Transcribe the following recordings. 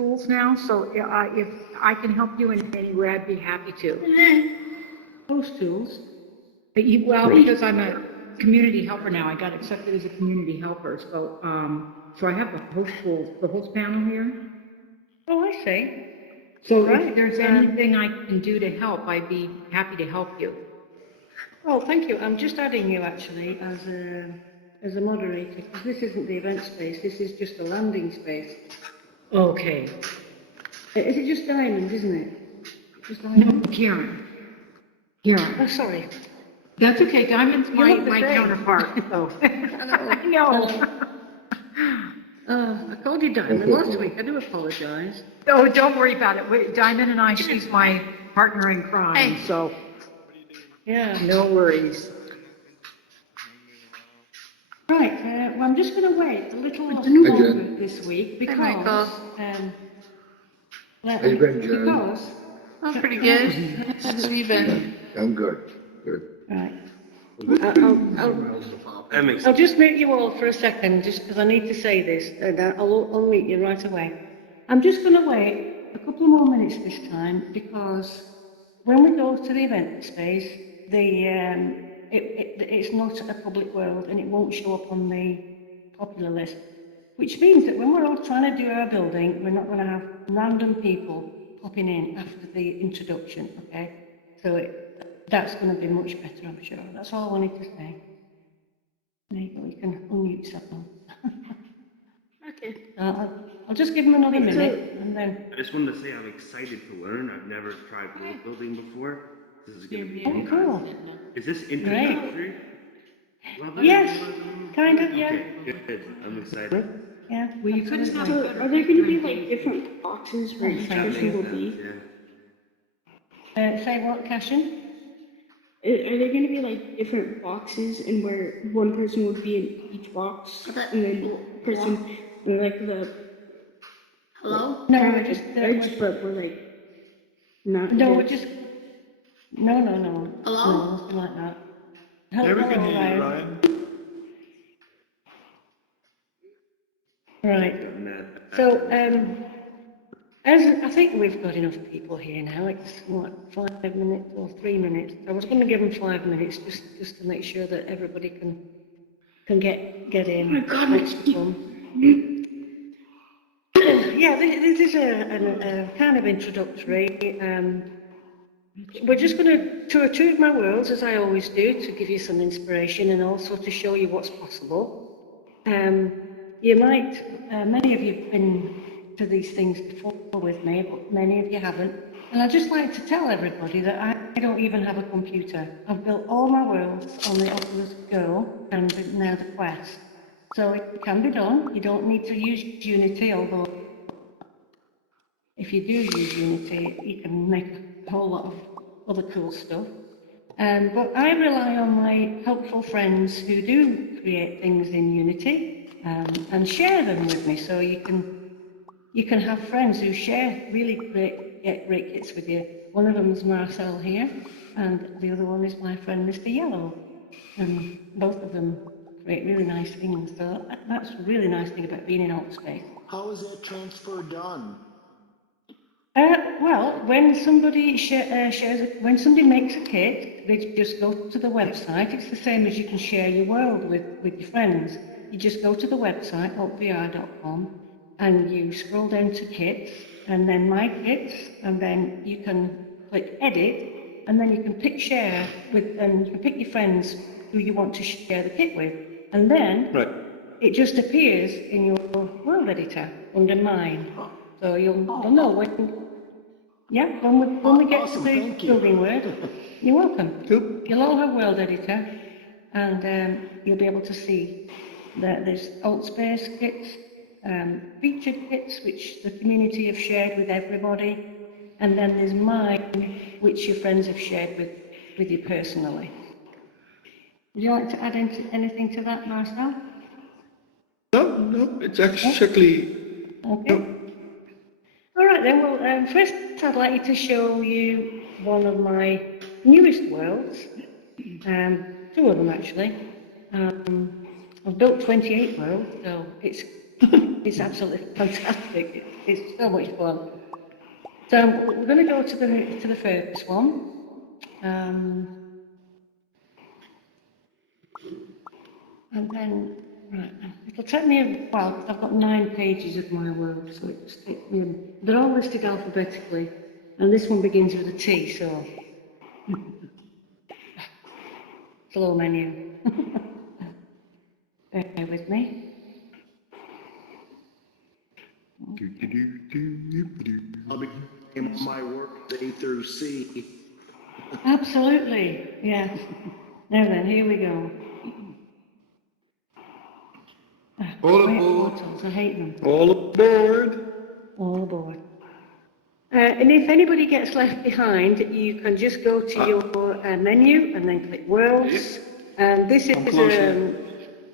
tools now, so if I can help you in any way, I'd be happy to. Host tools. Well, because I'm a community helper now, I got accepted as a community helper, so I have the host panel here. Oh, I see. So Right, if there's anything I can do to help, I'd be happy to help you. Well, thank you. I'm just adding you actually as a moderator, because this isn't the event space, this is just a landing space. Okay. Is it just Diamond, isn't it? Just No, Diamond? Karen. Oh, sorry. That's okay, Diamond's my look the same. counterpart, so. I know. I called you Diamond last week, I do apologise. Oh, don't worry about it. Diamond and I, she's my partner in crime, so Yeah. no worries. Right, well, I'm just going to wait a little longer this week because, Michael. How you been, Jen? because, Oh, pretty good. How have you been? I'm good, good. right, That makes I'll just mute you all for a second, just because I need to say this, and I'll mute you right away. I'm just going to wait a couple of more minutes this time, because when we go to the event space, it's not a public world, and it won't show up on the popular list, which means that when we're all trying to do our building, we're not going to have random people popping in after the introduction, okay? So that's going to be much better, I'm sure. That's all I wanted to say. There you go, you can unmute yourself. Okay. I'll just give them another minute, and then... I just wanted to say I'm excited to learn. I've never tried world building before. This is going to be Oh, cool. Is this introductory? Yes, kind of, yeah. Okay, good. I'm excited. Yeah. Well, you could have So are there going to be like different boxes where each person will be? Say what, Cashin? Are there going to be like different boxes and where one person would be in each box and then person like the Hello? No, kind we're of just beds, but we're like not. no, we're beds. just no, Hello? nothing like that. Yeah, we can Hello, hear you, Ryan. Ryan. Right. So, as I think we've got enough people here now, it's what, 5 minutes or 3 minutes. I was going to give them 5 minutes just to make sure that everybody can get in. Oh my God, Yeah, this is a kind of introductory. We're just going to tour two of my worlds, as I always do, to give you some inspiration and also to show you what's possible. You might, many of you have been to these things before with me, but many of you haven't. And I'd just like to tell everybody that I don't even have a computer. I've built all my worlds on the Oculus Go and now the Quest. So it can be done. You don't need to use Unity, although if you do use Unity, you can make a whole lot of other cool stuff. But I rely on my helpful friends who do create things in Unity and share them with me. So you can have friends who share really great kits with you. One of them is Marcel here, and the other one is my friend Mr. Yellow. And both of them create really nice things. So that's a really nice thing about being in AltSpace. How is that transfer done? Well, when somebody when somebody makes a kit, they just go to the website. It's the same as you can share your world with your friends. You just go to the website, altvr.com, and you scroll down to kits, and then my kits, and then you can click edit, and then you can pick share with, and you can pick your friends who you want to share the kit with, and then it just appears in your world editor under mine. So you'll know when we get Awesome, to the thank you. building word, you're welcome. You'll all have world editor, and you'll be able to see that there's AltSpace kits, featured kits, which the community have shared with everybody, and then there's mine, which your friends have shared with you personally. Would you like to add anything to that, Marcel? No, it's actually. Okay. All right then, well, first I'd like you to show you one of my newest worlds, two of them actually. I've built 28 worlds, so it's It's absolutely fantastic. It's so much fun. So we're going to go to the first one. And then, right, it'll take me a while because I've got 9 pages of my world, so it just takes me. They're all listed alphabetically, and this one begins with a T, so. Slow menu. Bear with me. I'll be in my work A through C. Absolutely, yeah. Now then, here we go. All Quiet aboard. portals, I hate them. All aboard. All aboard. And if anybody gets left behind, you can just go to your menu and then click Worlds. And this is,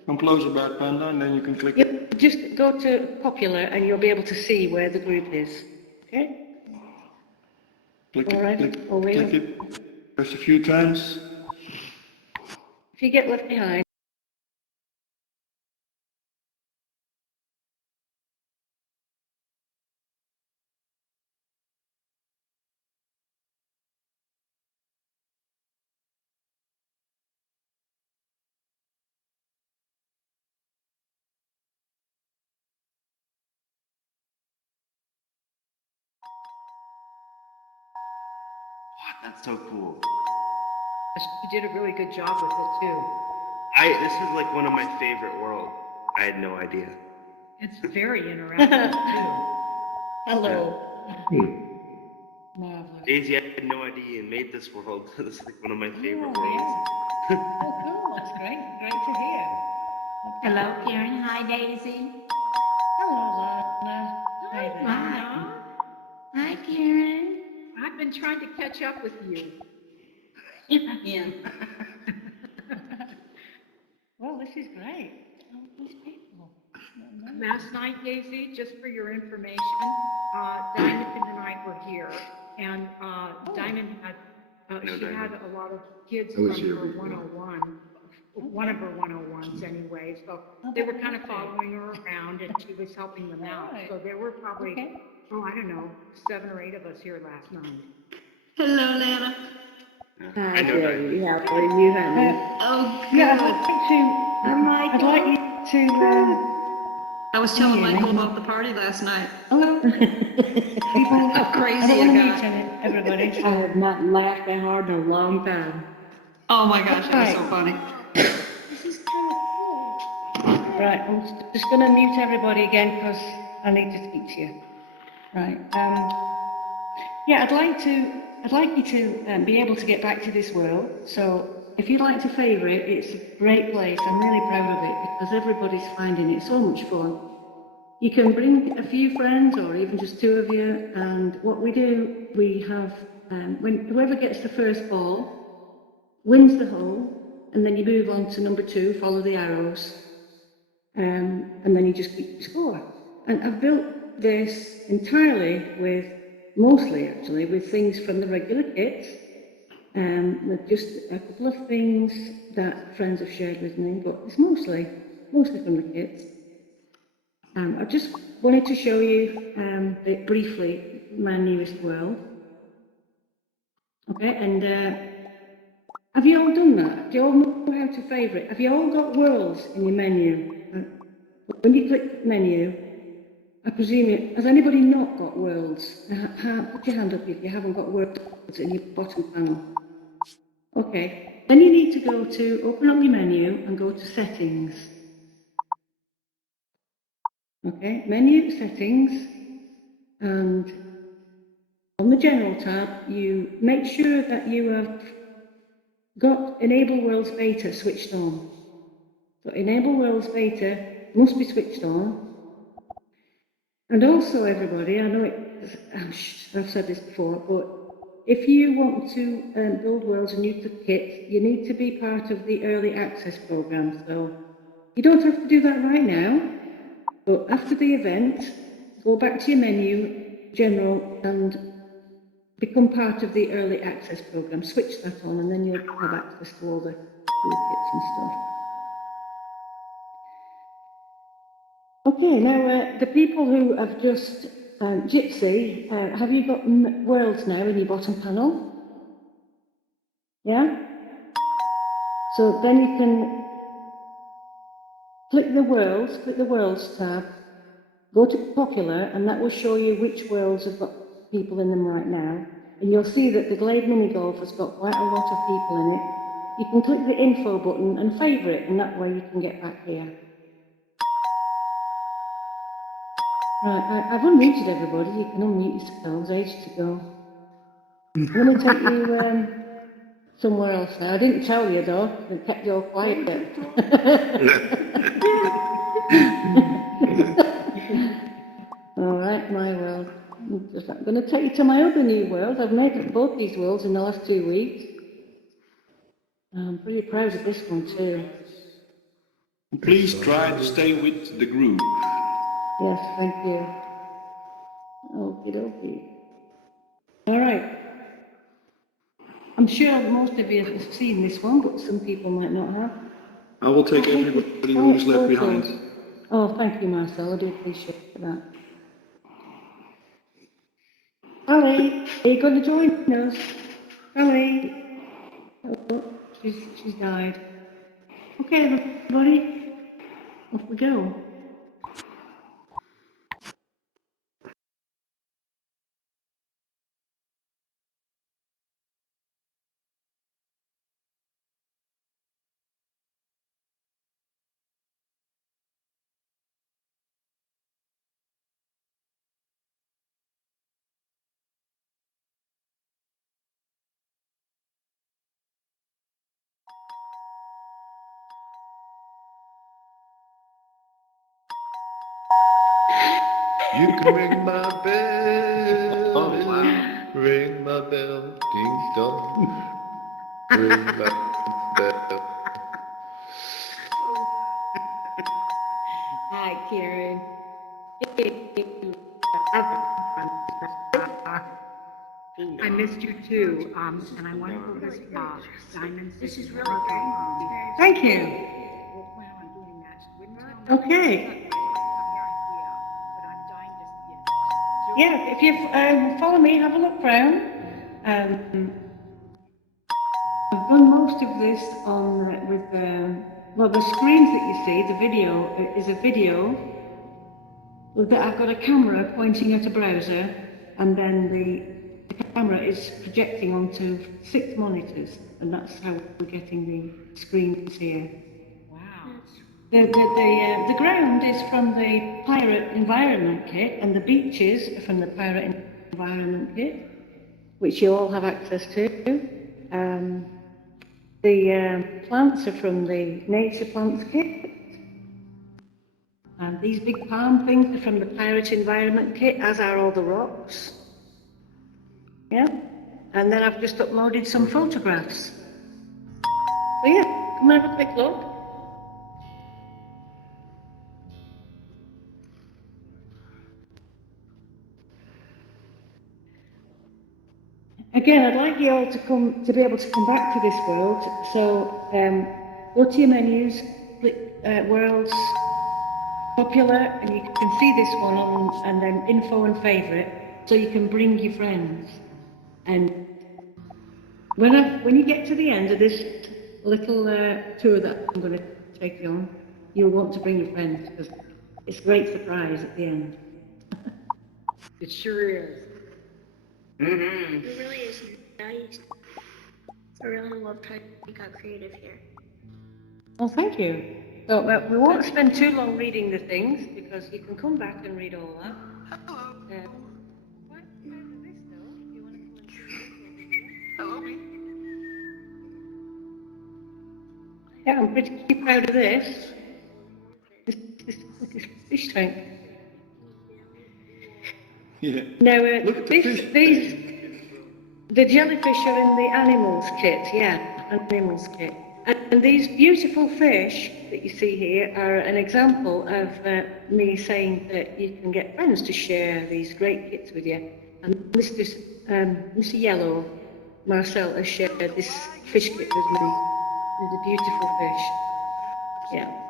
Come closer, Bad Panda, and then you can click yep, just go to Popular and you'll be able to see where the group is. Okay? Click All right, click over click here. it. Press a few times. If you get left behind, That's so cool. You did a really good job with it too. This is like one of my favorite worlds. I had no idea. It's very interactive too. hello. Marvelous. Daisy, I had no idea you made this world. This is like one of my favorite Oh, worlds. yeah. Oh, cool. That's great. Great to hear. Hello, Karen. Hi, Daisy. Hello, Lana. Hi there. Hi. Hi, Karen. I've been trying to catch up with you. Yeah. Well, this is great. Oh, these people. Last night, Daisy, just for your information, Diamond and I were here, and Diamond had, she had a lot of kids I from was here her before. 101, one of her 101s anyway, so they were kind of following her around, and she was helping them out. So there were probably, I don't know, 7 or 8 of us here last night. Hello, Lana. I know that. Yeah, how are you, honey? Oh, Yeah, good. I'd like you to, I was telling Yeah, Michael Michael. about the party last night. hello, people. How crazy I don't it want to got. mute everybody. I So. have not laughed that hard in a long time. Oh my gosh, it was so funny. This is kind of cool. Right, I'm just going to mute everybody again because I need to speak to you. Right. Yeah, I'd like you to be able to get back to this world. So if you'd like to favour it, it's a great place. I'm really proud of it because everybody's finding it so much fun. You can bring a few friends or even just 2 of you. And what we do, we have, when whoever gets the first ball wins the hole, and then you move on to number 2, follow the arrows, and then you just keep score. And I've built this entirely mostly actually, with things from the regular kits, with just a couple of things that friends have shared with me, but it's mostly from the kits. I just wanted to show you briefly my newest world. Okay, and have you all done that? Do you all know how to favourite? Have you all got worlds in your menu? When you click menu, I presume it, has anybody not got worlds? Put your hand up if you haven't got worlds in your bottom panel. Okay, then you need to open up your menu and go to settings. Okay, menu, settings, and on the general tab, you make sure that you have got enable worlds beta switched on. So enable worlds beta must be switched on. And also, everybody, I know I've said this before, but if you want to build worlds and use the kit, you need to be part of the early access program. So you don't have to do that right now, but after the event, go back to your menu, general, and become part of the early access program. Switch that on, and then you'll have access to all the toolkits and stuff. Okay, now the people who have just, Gypsy, have you got worlds now in your bottom panel? Yeah? So then you can click the worlds tab, go to popular, and that will show you which worlds have got people in them right now. And you'll see that the Glade Mini Golf has got quite a lot of people in it. You can click the info button and favourite, and that way you can get back here. Right, I've unmuted everybody. You can unmute yourselves, ages ago. I'm going to take you somewhere else now. I didn't tell you though, I kept you all quiet. All right, my world. I'm going to take you to my other new world. I've made both these worlds in the last 2 weeks. I'm pretty proud of this one too. Please try to stay with the group. Yes, thank you. Okie dokie. All right. I'm sure most of you have seen this one, but some people might not have. I will take everybody who is left behind. Oh, thank you, Marcel. I do appreciate that. Ali, are you going to join us? Ali. Oh, she's died. Okay, everybody, off we go. You can ring my bell. Oh, wow. Ring my bell, ding dong. Ring my bell. Hi, Karen. I missed you too, and I want to go this Diamond City. This is really great. Thank you. We'll plan on doing that. Okay. But I'm dying to see it. Yeah, if you follow me, have a look round. I've done most of this on with well, the screens that you see. The video is a video with that I've got a camera pointing at a browser, and then the camera is projecting onto 6 monitors, and that's how we're getting the screens here. Wow. The ground is from the Pirate Environment Kit, and the beaches are from the Pirate Environment Kit, which you all have access to. The plants are from the Nature Plants Kit. And these big palm things are from the Pirate Environment Kit, as are all the rocks. Yeah. And then I've just uploaded some photographs. So yeah, come and have a quick look. Again, I'd like you all to be able to come back to this world. So go to your menus, click worlds, popular, and you can see this one on, and then info and favourite, so you can bring your friends. And when you get to the end of this little tour that I'm going to take you on, you'll want to bring your friends, because it's a great surprise at the end. It sure is. It really is nice. I really love how you got creative here. Well, thank you. So we won't spend too long reading the things, because you can come back and read all that. Quite proud of this though, if you want to come and see this over here. Yeah, I'm pretty proud of this. This fish tank. Yeah. Now, Look at the fish. the jellyfish are in the animals kit, yeah, animals kit. And these beautiful fish that you see here are an example of me saying that you can get friends to share these great kits with you. And Mr. Yellow, Marcel, has shared this fish kit with me. It's a beautiful fish. Yeah.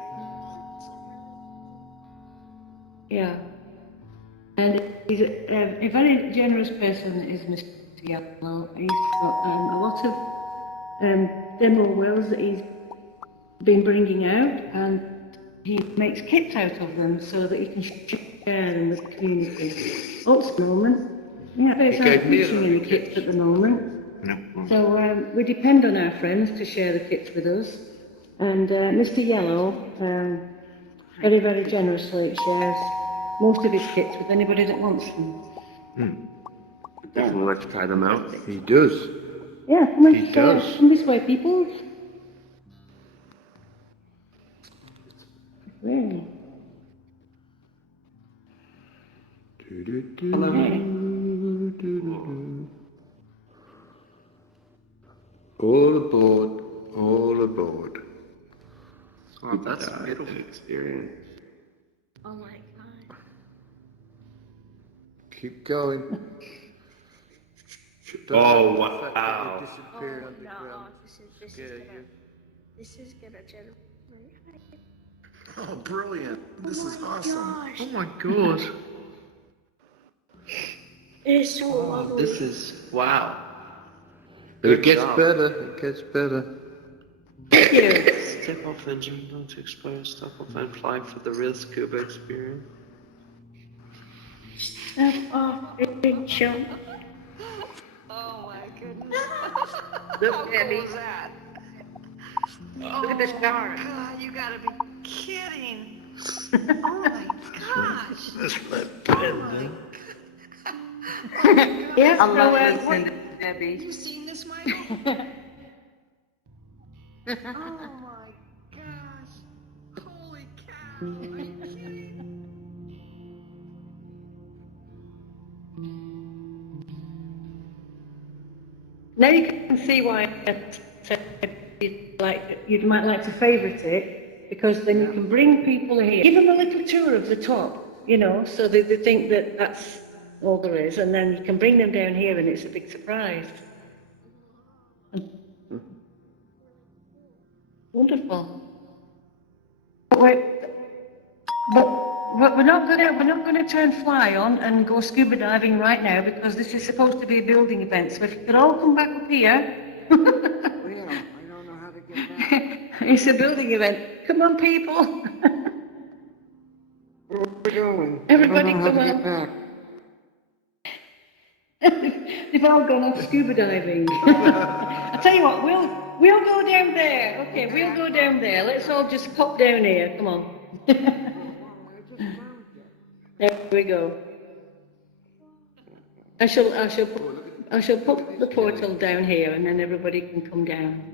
Yeah. And he's a very generous person is Mr. Yellow. He's got a lot of demo wells that he's been bringing out, and he makes kits out of them so that he can share them with the community. Also, at the moment, yeah, there's gave not me a preaching lot of any kits kits. at the moment. So we depend on our friends to share the kits with us. And Mr. Yellow very, very generously shares most of his kits with anybody that wants them. Definitely let's try them out. He does. Yeah, He does. come this way, people. Really? Okay. All aboard, all aboard. Oh, that's a beautiful experience. Oh my god. Keep going. Oh, The fact that wow. you disappeared Oh underground no, this is gonna generate hype. Oh, brilliant. This is awesome. Gosh, Oh my god. it is so lovely. This is, wow. But it Good gets job. better, it gets better. Thank you. Step off engine, don't explore, step off and fly for the real scuba experience. Step off, big jump. Oh my goodness. Look, How Debbie. cool is that? Look at the stars. God, you gotta be kidding. Oh my gosh. That's my pen. Yes, I love so, listening to Have Debbie. you seen this, Michael? Oh my gosh. Holy cow. Are you kidding? now you can see why I said you might like to favourite it, because then you can bring people here. Give them a little tour of the top, you know, so they think that that's all there is, and then you can bring them down here and it's a big surprise. Wonderful. But we're not gonna turn fly on and go scuba diving right now, because this is supposed to be a building event. So if you could all come back up here. Yeah, I don't know how to get back. It's a building event. Come on, people. Where are we going? Everybody I don't know come how to on. get back. They've all gone off scuba diving. I tell you what, we'll go down there. Okay, we'll go down there. Let's all just pop down here. Come on. There we go. I shall put the portal down here, and then everybody can come down.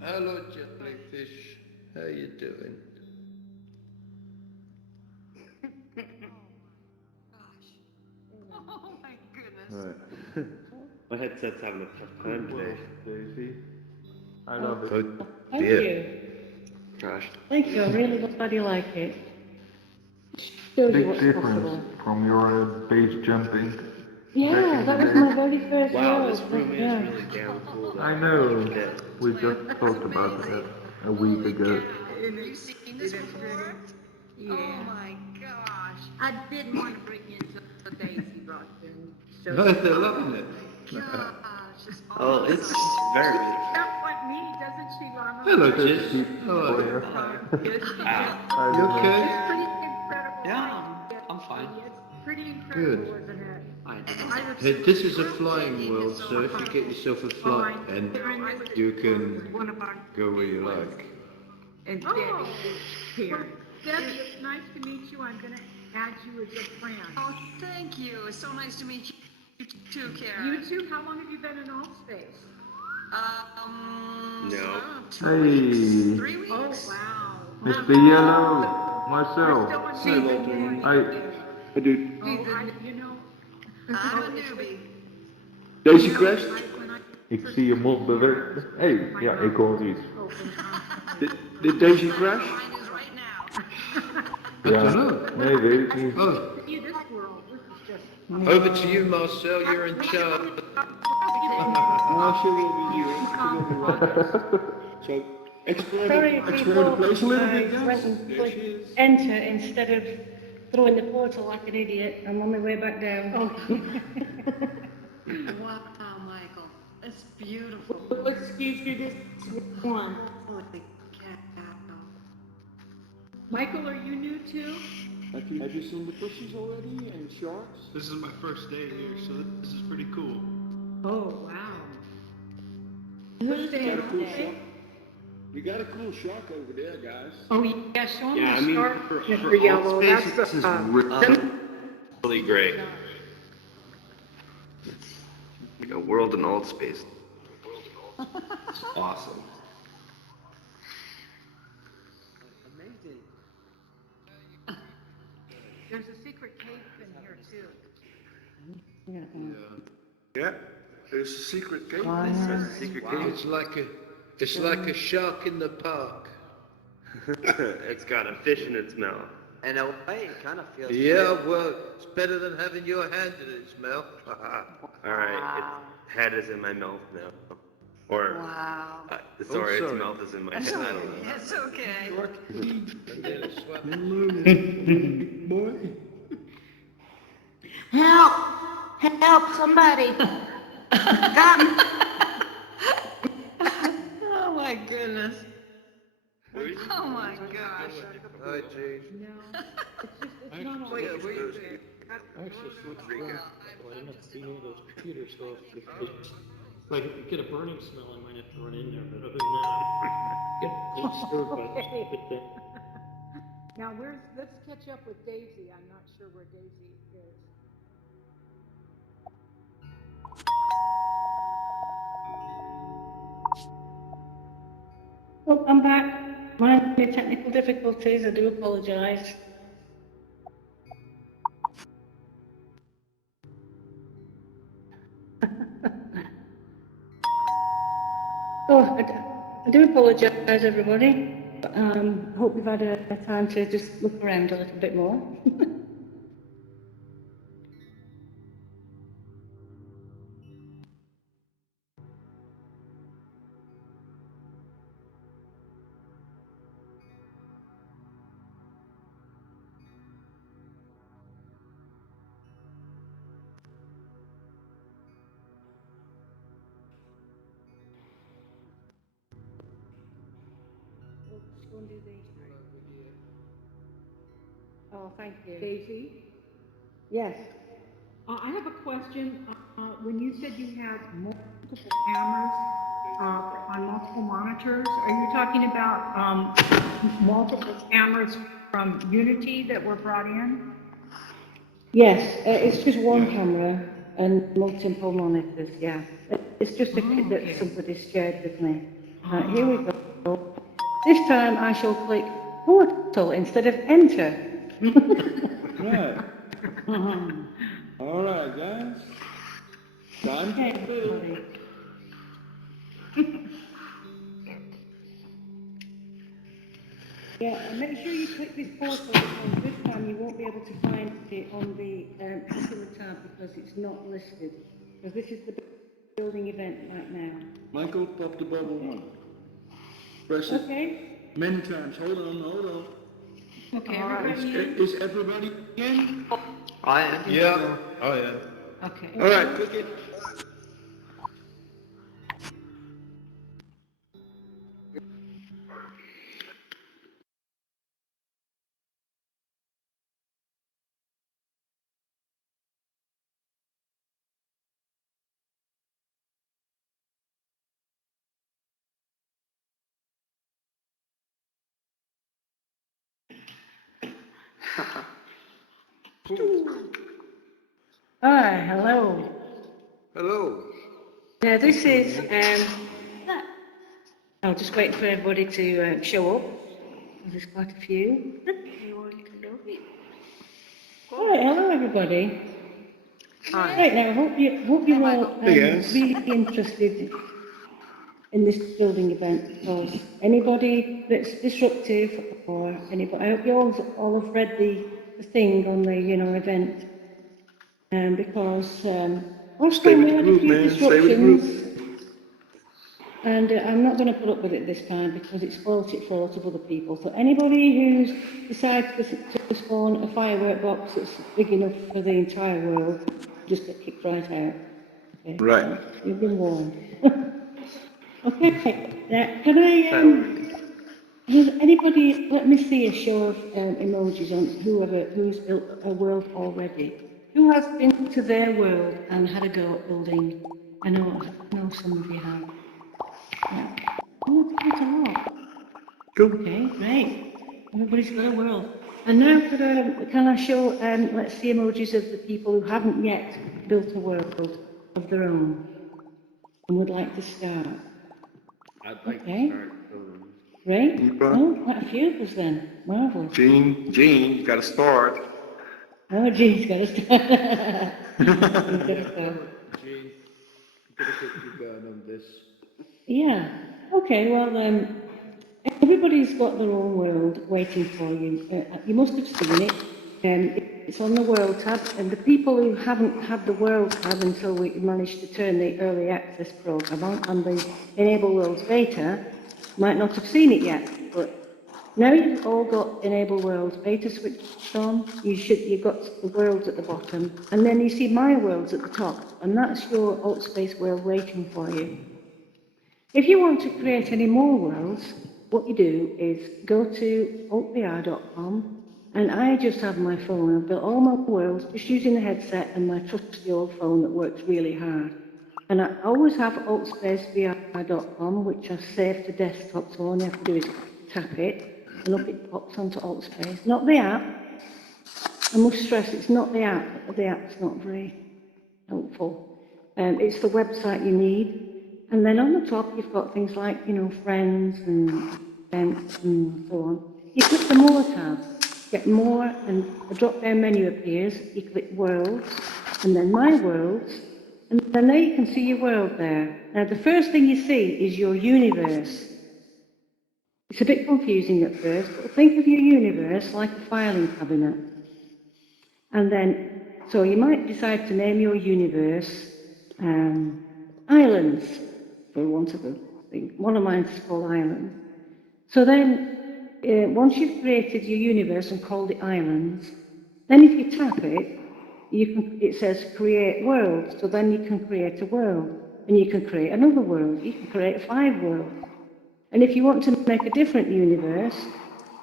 Hello, jellyfish. How you doing? Oh my goodness. Right. My headset's having a tough time today. Daisy. I love it. Oh, Thank dear. you. Gosh. Thank you. I'm really glad you like it. Shows you Big what's difference possible. from your base jumping. Yeah, that was my very first Wow, world. this room is Yeah. really damn cool. Though. I know. Yeah. We just talked about that a week ago. Have you seen this before? Yeah. Oh my gosh. I didn't want to bring in the Daisy brought in. So No, they're loving it. Gosh, it's Oh, awesome. it's very beautiful. That's like me, doesn't she, Lana? Hello, Jess. How are you? Yes, she Ah. did. You okay? It's pretty incredible. Yeah, I'm fine. It's pretty incredible, Good. isn't it? I Hey, this is a flying world, so if you get yourself a flight pen, you can One of our go where you like. and Debbie is here. Debbie, it's nice to meet you. I'm gonna add you as a friend. Oh, thank you. It's so nice to meet you too, Karen. You too? How long have you been in AltSpace? No. 2 Hey. weeks, 3 weeks. Oh, wow. Mr. Yellow, We're Marcel. still in Say hello to season him. one. Hi. Hey, dude. Oh, you know. I'm a newbie. Daisy crashed? Ik zie je mond bewegen. Hey, ja, ik hoor iets. Did Daisy crash? Mine is right now. I don't know. Nee, weet ik niet. Oh, See this world, this is just. over to you, Marcel. You're in charge. Oh, she will be here. She will be right. So, explore Sorry, the people, place a little I bit, went guys. and There clicked she is. enter instead of through in the portal like an idiot. I'm on my way back down. Oh. Wow, Michael, it's beautiful. Excuse me, this one. Holy cow. Michael, are you new too? Have you seen the fishes already and sharks? This is my first day here, so this is pretty cool. Oh, wow. Who's Say Got a cool hi. shark. We got a cool shark over there, guys. Oh, yeah, show them Yeah, I the mean, shark, for Mr. Yellow. alt space, That's this is the, really great. It's like a world in alt space. It's awesome. Amazing. there's a secret cave in here too. Yeah, there's a secret cave. There's a secret cave. It's like a shark in the park. It's got a fish in its mouth. In a way, it kind of feels. Yeah, well, it's better than having your hand in its mouth. Alright, its head is in my mouth now. Or, Wow. sorry, its sorry. mouth is in my head. I don't know. It's okay. And then it swam. Boy. Help! Help, somebody! Got me! Oh my goodness. Where is it? Oh my gosh. Hi, Jane. No, it's Yeah, not where you always. been? I actually switched around. So I end up being able to computer, so if I get a burning smell, I might have to run in there, but other than that, get stirred by the stupid thing. Now, let's catch up with Daisy. I'm not sure where Daisy is. Well, I'm back. My technical difficulties, I do apologise. I do apologise, everybody. Hope you've had a time to just look around a little bit more. Let's go and do these. Oh, thank you. Daisy? Yes. I have a question. When you said you have multiple cameras on multiple monitors, are you talking about multiple cameras from Unity that were brought in? Yes, it's just one camera and multiple monitors, yeah. It's just a kit that somebody's shared with me. Here we go. This time I shall click portal instead of enter. Right. All right, guys. Time to build. Yeah, and make sure you click this portal because this time you won't be able to find it on the popular tab because it's not listed. Because this is the building event right now. Michael, pop the bubble one. Press it Okay. many times. Hold on. Okay, All right. everybody in? Is everybody in? I am. Yeah. Oh, yeah. Okay. All right, click it. Hello. Hello. Now this is, I'll just wait for everybody to show up. There's quite a few. All right, hello everybody. Right now, I hope you're all really interested in this building event because anybody that's disruptive or anybody, I hope you all have read the thing on the event. Because last time we had a few disruptions. And I'm not going to put up with it this time because it spoilt it for a lot of other people. So anybody who's decided to spawn a firework box that's big enough for the entire world, just get kicked right out. Okay? Right. You've been warned. Okay, now, can I, Fair warning. does anybody, let me see a show of emojis on who's built a world already. Who has been to their world and had a go at building? I know some of you have. Yeah. Oh, it's quite a lot. Cool. Okay, great. Everybody's got a world. And now can I show, let's see emojis of the people who haven't yet built a world of their own and would like to start. I'd like Okay. to start building. Great. Okay. Oh, quite a few of us then. Marvellous. Gene, you gotta start. Oh, Gene's got to start. Gene's got to start. Gene, gotta get you going on this. Yeah. Okay, well, everybody's got their own world waiting for you. You must have seen it. It's on the World tab, and the people who haven't had the World tab until we managed to turn the Early Access program on and the Enable Worlds beta might not have seen it yet. But now you've all got Enable Worlds beta switched on. You've got the worlds at the bottom, and then you see My Worlds at the top, and that's your AltSpace world waiting for you. If you want to create any more worlds, what you do is go to altvr.com, and I just have my phone. I've built all my worlds just using the headset and my trusty old phone that works really hard. And I always have altsspacevr.com, which I've saved to desktop, so all you have to do is tap it, and up it pops onto AltSpace. Not the app. I must stress it's not the app. The app's not very helpful. It's the website you need. And then on the top, you've got things like, friends and events and so on. You click the More tab, get More, and a drop-down menu appears. You click Worlds, and then My Worlds, and then there you can see your world there. Now, the first thing you see is your universe. It's a bit confusing at first, but think of your universe like a filing cabinet. And then, so you might decide to name your universe Islands, for want of a thing. One of mine is called Islands. So then, once you've created your universe and called it Islands, then if you tap it, it says create world. So then you can create a world, and you can create another world. You can create 5 worlds. And if you want to make a different universe,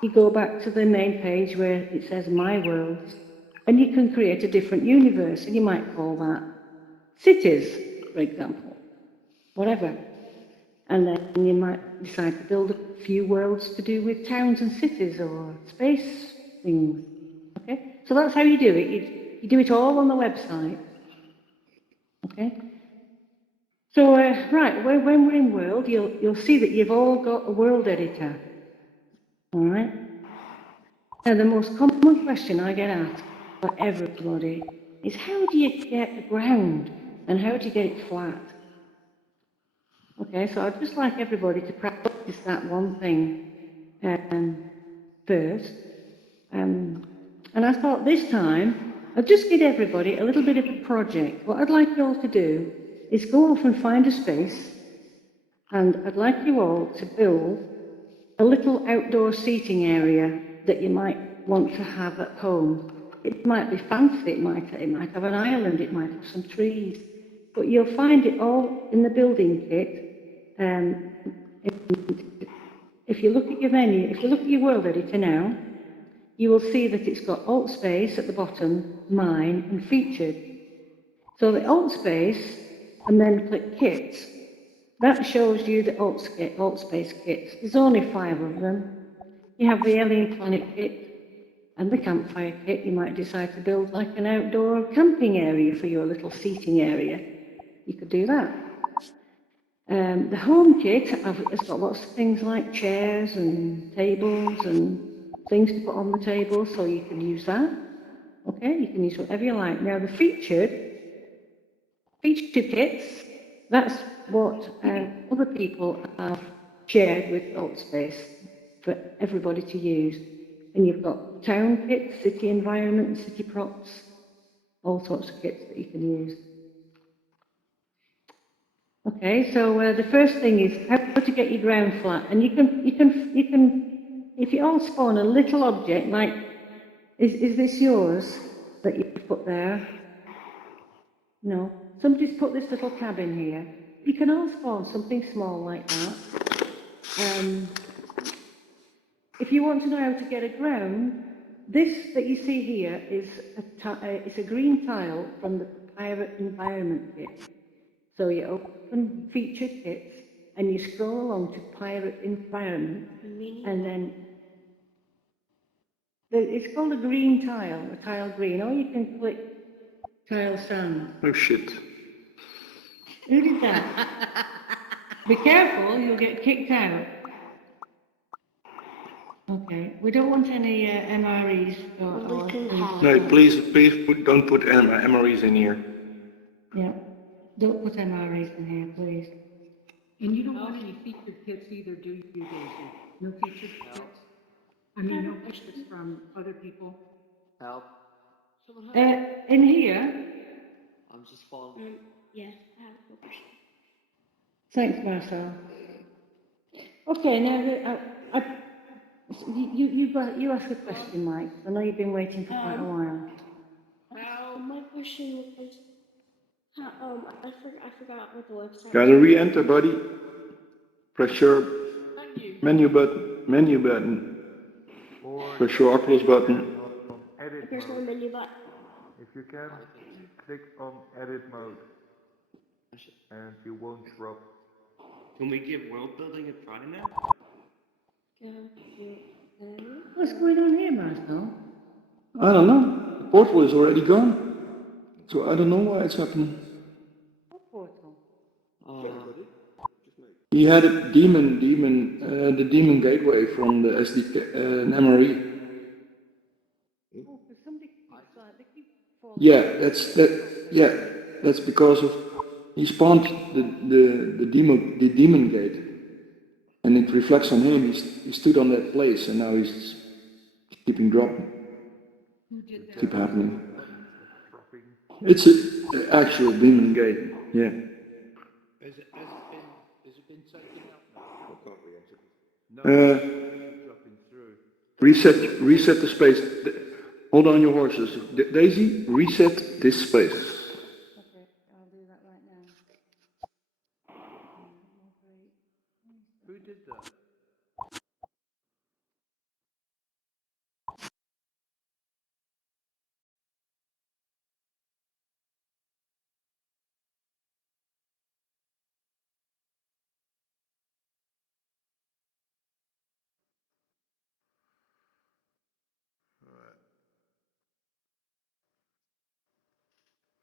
you go back to the main page where it says My Worlds, and you can create a different universe, and you might call that Cities, for example, whatever. And then you might decide to build a few worlds to do with towns and cities or space things. Okay, so that's how you do it. You do it all on the website. Okay. So right, when we're in World, you'll see that you've all got a world editor. All right. Now the most common question I get asked by everybody is how do you get the ground and how do you get it flat? Okay, so I'd just like everybody to practice that one thing first. And I thought this time, I'd just give everybody a little bit of a project. What I'd like you all to do is go off and find a space, and I'd like you all to build a little outdoor seating area that you might want to have at home. It might be fancy, it might have an island, it might have some trees, but you'll find it all in the building kit. If you look at your menu, if you look at your world editor now, you will see that it's got alt space at the bottom, mine, and featured. So the alt space, and then click kits. That shows you the alt space kits. There's only 5 of them. You have the alien planet kit and the campfire kit. You might decide to build like an outdoor camping area for your little seating area. You could do that. The home kit has got lots of things like chairs and tables and things to put on the table, so you can use that. Okay, you can use whatever you like. Now the featured kits, that's what other people have shared with AltSpace for everybody to use. And you've got town kits, city environment, city props, all sorts of kits that you can use. Okay, so the first thing is how to get your ground flat, and you can, if you all spawn a little object, like, is this yours that you put there? No, somebody's put this little cabin here. You can all spawn something small like that. If you want to know how to get a ground, this that you see here is it's a green tile from the Pirate Environment Kit. So you open feature kits and you scroll along to Pirate Environment, and then it's called a green tile, a tile green, or you can click tile sand. Oh shit. Who did that? Be careful, you'll get kicked out. Okay, we don't want any MREs or No, please don't put MREs in here. yeah, don't put MREs in here, please. And you don't want any featured kits either, do you, Daisy? No featured kits? I mean, no pictures from other people? Help. In here. I'm just following. Yeah, I have no question. Thanks, Marcel. Okay, now you ask a question, Mike. I know you've been waiting for quite a while. My question was, I forgot what the website. Gotta re-enter, buddy. Press your menu button. Press your Oculus button. There's no menu button. If you can, click on edit mode and you won't drop. Can we give world building a try now? What's going on here, Marcel? I don't know. The portal is already gone. So I don't know why it's happening. What portal? He had a the demon gateway from the SDK, an MRE. Oh, because somebody keeps they keep falling. Yeah, that's because of he spawned the demon gate, and it reflects on him. He stood on that place, and now he's keeping dropping. Who did that? Keep happening. It's an actual demon gate. Yeah. Has it been taken out now? Or can't we enter this? Dropping through. Reset the space. Hold on your horses. Daisy, reset this space. Okay, I'll do that right now. Who did that?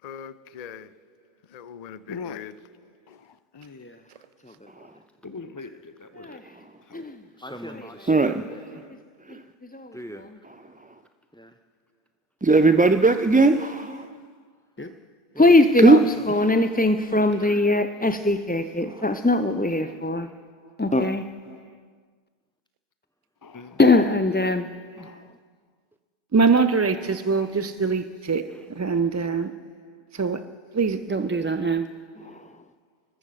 Okay. That all went a bit weird. Oh yeah, tell about it. It wasn't me that did that, was it? Someone Alright. There's always Do you? one. Yeah. Is everybody back again? Yep. Please do not spawn anything from the SDK kits. That's not what we're here for. Okay. And my moderators will just delete it, and so please don't do that now.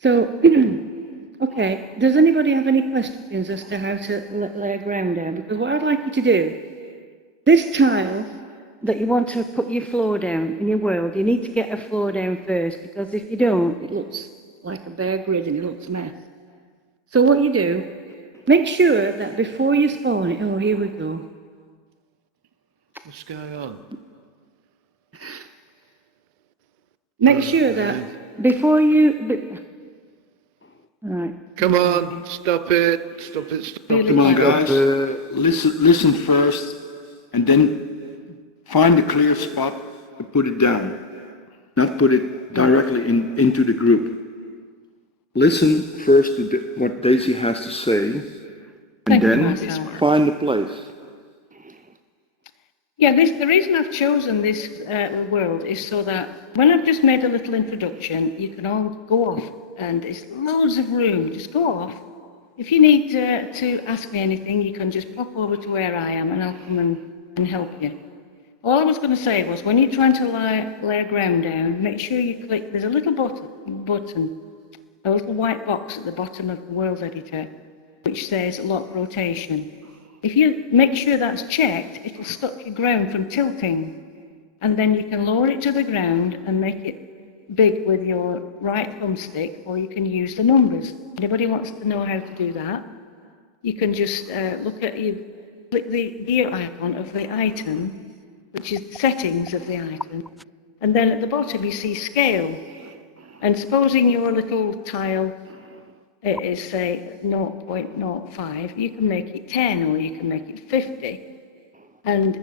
So, okay, does anybody have any questions as to how to lay a ground down? Because what I'd like you to do, this tile that you want to put your floor down in your world, you need to get a floor down first, because if you don't, it looks like a bare grid and it looks a mess. So what you do, make sure that before you spawn it, oh, here we go. What's going on? Make sure that before you, alright. Come on, stop it, stop it, stop it. Come on, stop guys. it. Listen first, and then find a clear spot to put it down. Not put it directly into the group. Listen first to what Daisy has to say, and then find a place. Yeah, the reason I've chosen this world is so that when I've just made a little introduction, you can all go off, and it's loads of room. Just go off. If you need to ask me anything, you can just pop over to where I am, and I'll come and help you. All I was going to say was, when you're trying to lay a ground down, make sure you click. There's a little button a little white box at the bottom of the World Editor, which says lock rotation. If you make sure that's checked, it'll stop your ground from tilting. And then you can lower it to the ground and make it big with your right thumbstick, or you can use the numbers. Anybody wants to know how to do that? You can just look at, you click the gear icon of the item, which is the settings of the item, and then at the bottom you see scale. And supposing your little tile is, say, 0.05, you can make it 10 or you can make it 50. And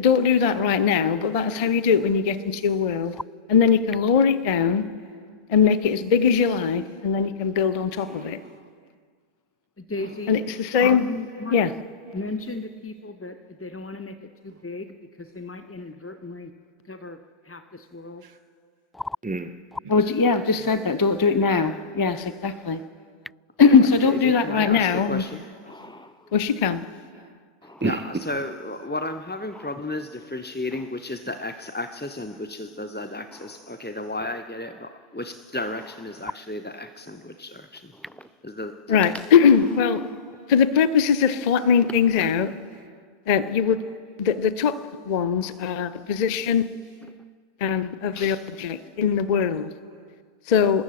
don't do that right now, but that's how you do it when you get into your world. And then you can lower it down and make it as big as you like, and then you can build on top of it. Daisy. And it's the same, yeah. Mention to people that they don't want to make it too big because they might inadvertently cover half this world. Yeah, I've just said that, don't do it now. Yes, exactly. So don't do that right now. Of course you can. Yeah, so what I'm having problem is differentiating which is the x-axis and which is the z-axis. Okay, the y I get it, but which direction is actually the x and which direction is the... Right, well, for the purposes of flattening things out, you would, the top ones are the position of the object in the world. So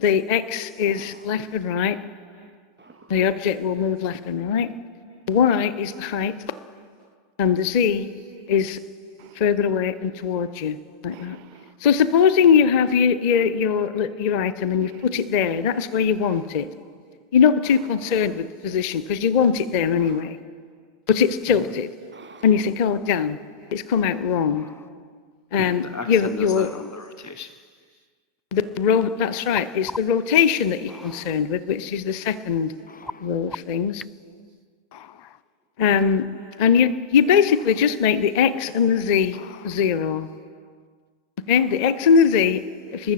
the x is left and right, the object will move left and right. Y is the height, and the Z is further away and towards you, like that. So supposing you have your item and you've put it there, that's where you want it. You're not too concerned with the position because you want it there anyway, but it's tilted, and you think, oh damn, it's come out wrong. The x and the z on the rotation. That's right, it's the rotation that you're concerned with, which is the second row of things. And you basically just make the x and the z 0. Okay, the x and the z, if you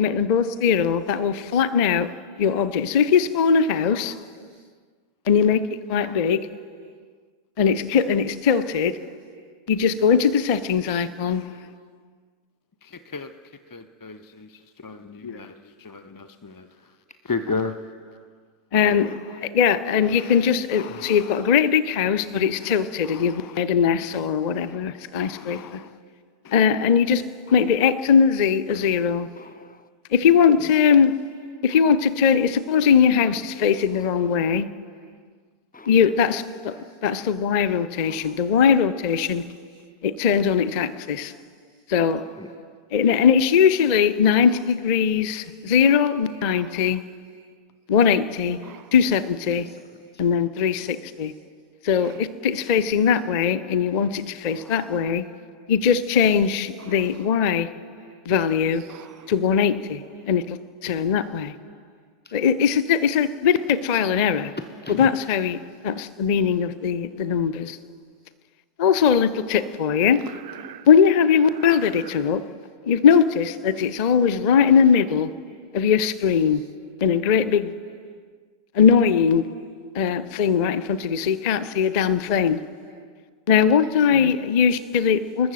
make them both 0, that will flatten out your object. So if you spawn a house and you make it quite big and it's tilted, you just go into the settings icon. Kick her, guys. He's driving you mad. He's driving us mad. Kick her. Yeah, and you can just, so you've got a great big house, but it's tilted and you've made a mess or whatever, a skyscraper. And you just make the x and the z a 0. If you want to turn it, supposing your house is facing the wrong way, that's the y rotation. The y rotation, it turns on its axis. So, and it's usually 90 degrees, 0, 90, 180, 270, and then 360. So if it's facing that way and you want it to face that way, you just change the y value to 180 and it'll turn that way. It's a bit of trial and error, but that's the meaning of the numbers. Also a little tip for you. When you have your world editor up, you've noticed that it's always right in the middle of your screen in a great big annoying thing right in front of you, so you can't see a damn thing. Now, what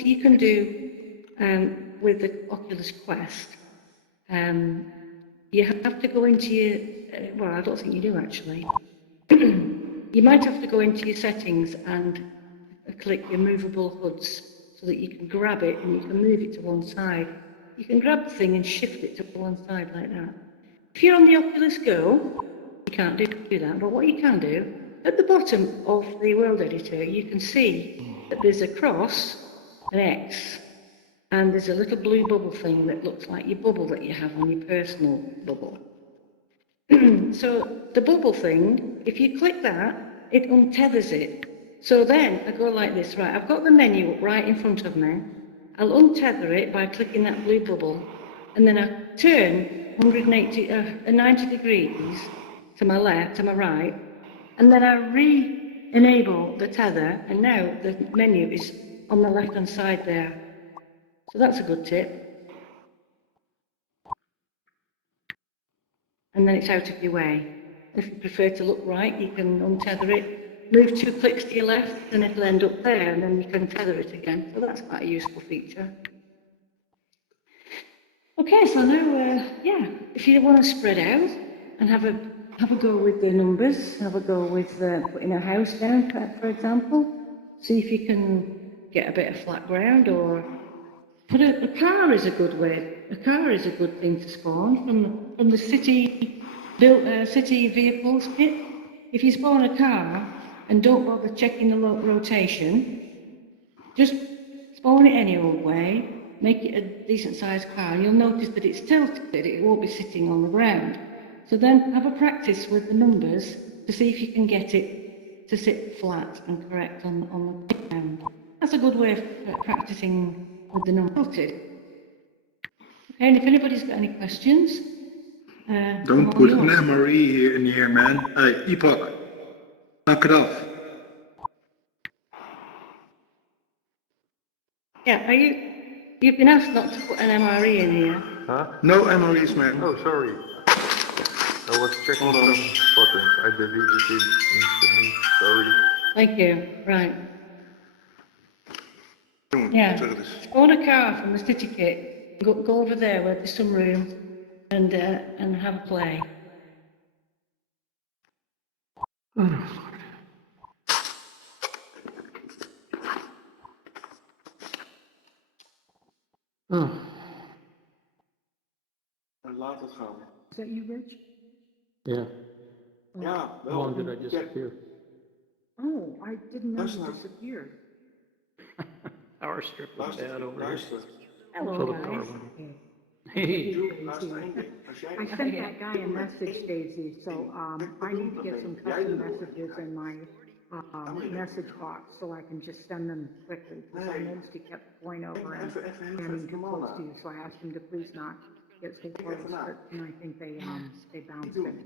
you can do with the Oculus Quest, you have to go into your, well, I don't think you do actually. You might have to go into your settings and click your movable hoods so that you can grab it and you can move it to one side. You can grab the thing and shift it to one side like that. If you're on the Oculus Go, you can't do that, but what you can do, at the bottom of the world editor, you can see that there's a cross, an X, and there's a little blue bubble thing that looks like your bubble that you have on your personal bubble. So the bubble thing, if you click that, it untethers it. So then I go like this, right, I've got the menu right in front of me. I'll untether it by clicking that blue bubble, and then I turn 90 degrees to my left, to my right, and then I re-enable the tether, and now the menu is on the left-hand side there. So that's a good tip. And then it's out of your way. If you prefer to look right, you can untether it, move 2 clicks to your left, and it'll end up there, and then you can tether it again. So that's quite a useful feature. Okay, so now, yeah, if you want to spread out and have a go with the numbers, have a go with putting a house down, for example, see if you can get a bit of flat ground, or put a car is a good way. A car is a good thing to spawn from the city built city vehicles kit. If you spawn a car and don't bother checking the rotation, just spawn it any old way, make it a decent sized car, and you'll notice that it's tilted, it won't be sitting on the ground. So then have a practice with the numbers to see if you can get it to sit flat and correct on the ground. That's a good way of practicing with the numbers. Okay, and if anybody's got any questions, Don't put an MRE here in here, man. Hey, Epoch, knock it off. Yeah, you've been asked not to put an MRE in here. Huh? No MREs, man. Oh, sorry. I was checking some buttons. I deleted it instantly. Sorry. Thank you. Right. Yeah. Spawn a car from the city kit. Go over there where there's some room, and have a play. Laat het gaan. Is that you, Rich? Yeah. Yeah. How long did I disappear? Oh, I didn't know you disappeared. Power strip was bad over here. Hello, So the power guys. went out. Hey. Hey. I sent that guy a message, Daisy, so I need to get some custom messages in my message box so I can just send them quickly, because I noticed he kept going over and standing too close to you, so I asked him to please not get so close, but and I think they bounced him.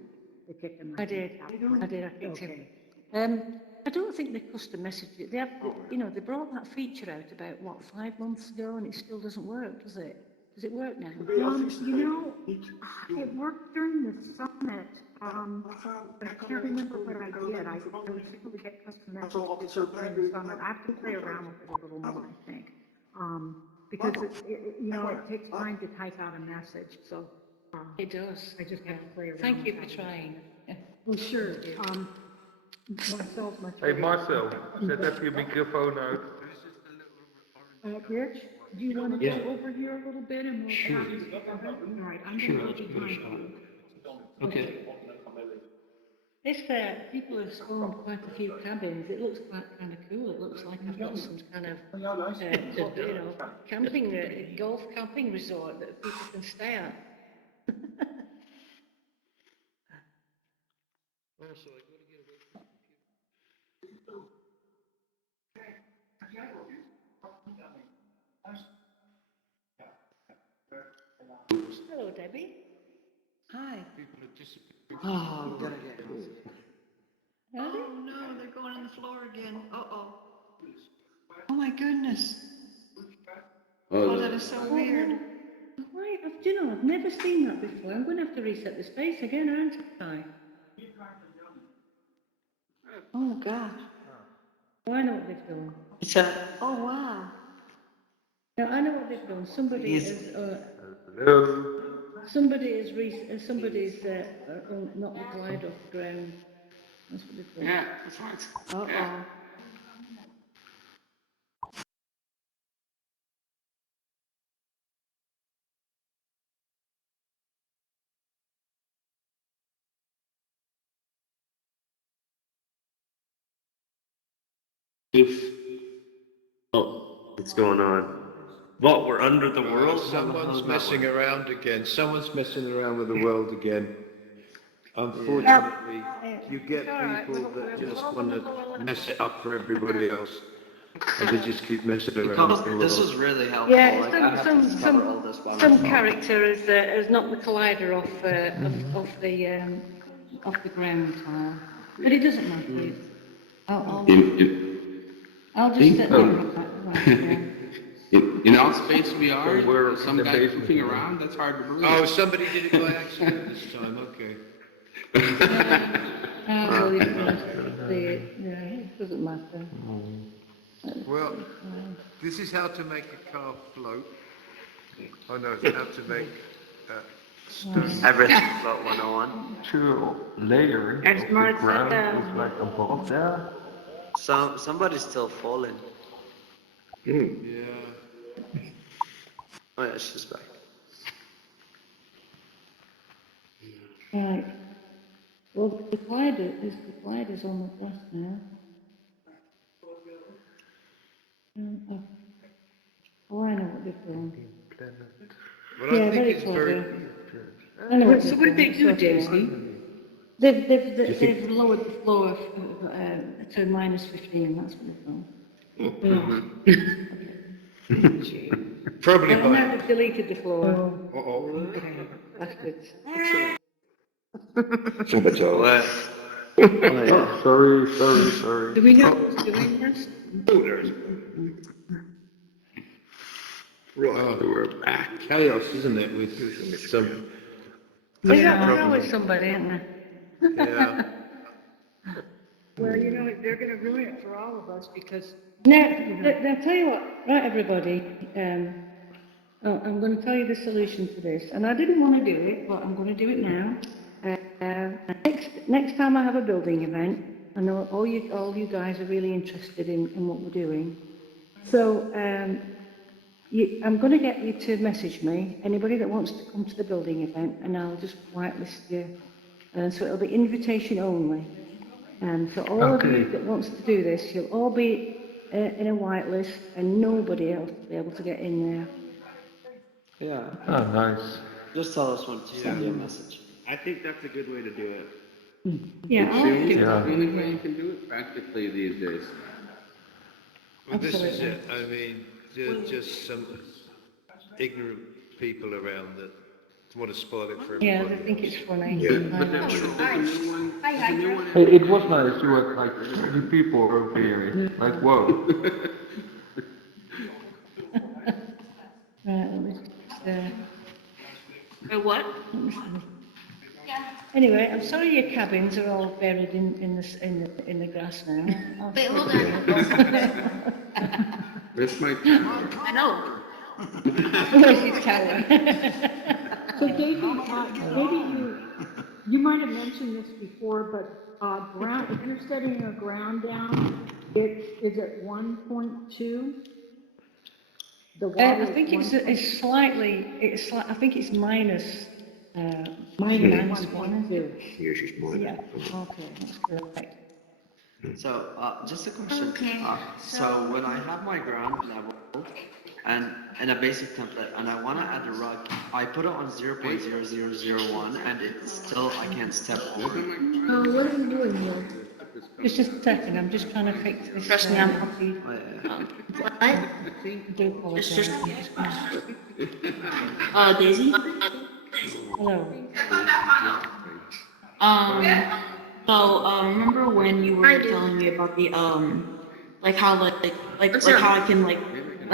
They kicked him. I did. I kicked him. I don't think they custom message it. They have, they brought that feature out about, what, 5 months ago, and it still doesn't work, does it? Does it work now? It worked during the summit, but I can't remember what I did. I was able to get custom messages during the summit. I have to play around with it a little more, I think, because it takes time to type out a message, so. It does. I just have to play around. Thank you for with that. trying. Yeah. Well, sure. Marcel's much Hey better. Marcel, zet even je microfoon uit. Rich, do you want to go over here a little bit and we'll Sure. practice together? All right, I'm Sure, going let's to give it a behind shot. you. Okay. If people have spawned quite a few cabins, it looks quite kind of cool. It looks like I've got some kind of, camping, golf camping resort that people can stay at. Also, I gotta get away from the computer. Hello, Debbie. Hi. People are disappearing. Oh, I'm gonna get hungry. Oh no, they're going on the floor again. Uh-oh. Oh my goodness. Oh, that is so weird. Why? I've never seen that before. I'm going to have to reset the space again, aren't I? Oh gosh. Oh, I know what they've done. Oh wow. No, I know what they've done. Somebody's Hello. knocked the glider off the ground. That's what they've done. Yeah, that's right. Uh-oh. Oh, what's going on? What, we're under the world? Someone's messing around again. Someone's messing around with the world again. Unfortunately, you get people that just want to mess it up for everybody else. And they just keep messing around with the world. This was really helpful. Yeah, Like, I have to discover all this by some myself. character has knocked the collider off the ground tile, but it doesn't matter. I'll just set that right there. In AltVR, So we're some in the guy basement goofing now. around, that's hard to believe. Oh, somebody did it by accident this time, okay. Well, you can see it. Yeah, it doesn't matter. Well, this is how to make a car float. Oh no, it's how to make stone. Everything about 101. Two layers As of the Mark ground said, is like above there. Somebody's still falling. Yeah. Oh yeah, she's back. right. Well, the glider's on the grass now. Oh, I know what they've done. Well, Yeah, I very think it's clever. very. I know what So they've what did done. they It's do, okay. Daisy? They've lowered the floor to minus 15. That's what they've done. Mm-hmm. Probably And now by. they've deleted the floor. Uh-oh. Okay, bastards. What? Oh yeah. Sorry. Do we know who's doing this? Right, we're back. Chaos, isn't it? With some. There's always somebody, isn't there? Yeah. Well, you know, they're gonna ruin it for all of us because, Now, I'll tell you what, right, everybody, I'm going to tell you the solution to this, and I didn't want to do it, but I'm going to do it now. Next time I have a building event, I know all you guys are really interested in what we're doing. So I'm going to get you to message me, anybody that wants to come to the building event, and I'll just whitelist you. So it'll be invitation only. So all of you that wants to do this, you'll all be in a whitelist, and nobody else will be able to get in there. Yeah. Oh, nice. Just tell us when to send you a message. I think that's a good way to do it. Yeah, It's I'll the only, do that. only way you can do it practically these days. Well, this is Absolutely. it. I mean, just some ignorant people around that want to spoil it for everybody. Yeah, they think else. it's funny. But there's a new one. There's a new one. It was nice. You had like 30 people over here. Like, whoa. Right, let me just, What? Anyway, I'm sorry your cabins are all buried in the grass now. Wait, hold on. That's my. I know. Where's his tower? so Daisy, maybe you might have mentioned this before, but ground, if you're setting a ground down, is it 1.2? The wall I is think it's slightly, I think it's minus minus one. 1.2. Yeah, okay, that's correct. So, just a question. Okay, So when I have my ground level and in a basic template and I want to add a rug, I put it on 0.0001 and it's still, I can't step over it. what are we doing here? Just a second, I'm just trying to fix this. Trust me, I'm. Oh, yeah. What? I do apologize. Daisy? Hello. Remember when you were telling me about the like how how I can like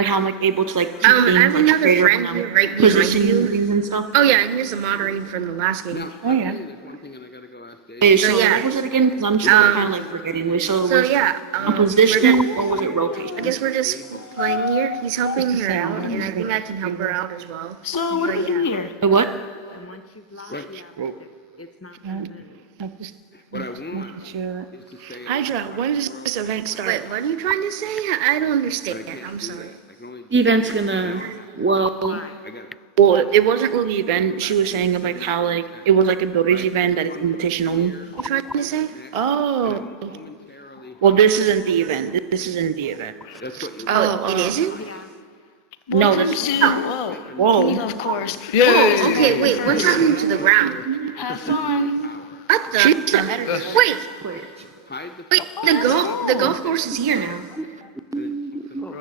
how I'm like able to like keep I things have like another straight up friend when here I'm right behind positioning you. things and stuff. Oh yeah, and here's the moderator from the last game. Oh yeah. There's one thing and I gotta go ask Dave. Wait, So, so yeah. what was it again? Because I'm still kind of like forgetting. Wait, so So was yeah, a positioning we're or was it rotation? I guess we're just playing here. He's helping her out, and I think I can help her out as well. So what are we But doing yeah. here? What? I'm just What I making want sure. is to say. Hydra, when does this event start? Wait, what are you trying to say? I don't understand. I'm sorry. I can only. The event's gonna well, it wasn't really an event. She was saying of like how like it was like a builders event that is invitation only. What are you trying to say? Oh. Well, this isn't the event. This isn't the event. That's what. Oh, it isn't? No, that's Whoa. whoa. Of course. Whoa, okay, wait, what's happening to the ground? Have fun. What the? Wait, wait, the golf course is here now.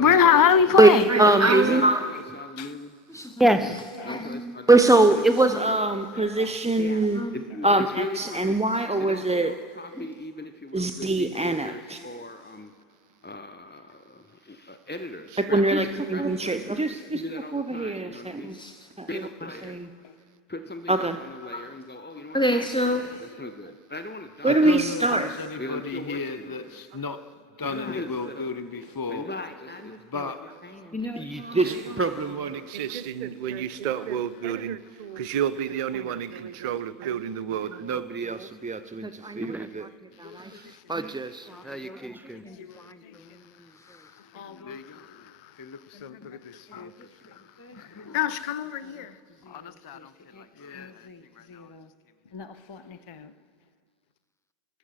How do we play? Daisy? Yes. Wait, so it was position X and Y, or was it Z and X? Editors. Like when you're like clicking things straight. Just look over here a second. Say, Put something Okay. on a layer and go, oh, you know what? Okay, so That's no good. But I don't want to. where do we start? There's anybody here that's not done any world building before, but You know, This problem won't exist when you start world building, because you'll be the only one in control of building the world. Nobody else will be able to because I know interfere what with you're it. talking about. I just Hi think Jess, how you that keeping? and design for eliminating errors. There you go. Hey, look at this here. Josh, come over here. Honestly, I don't feel like doing anything right now. I just came And that'll flatten it out.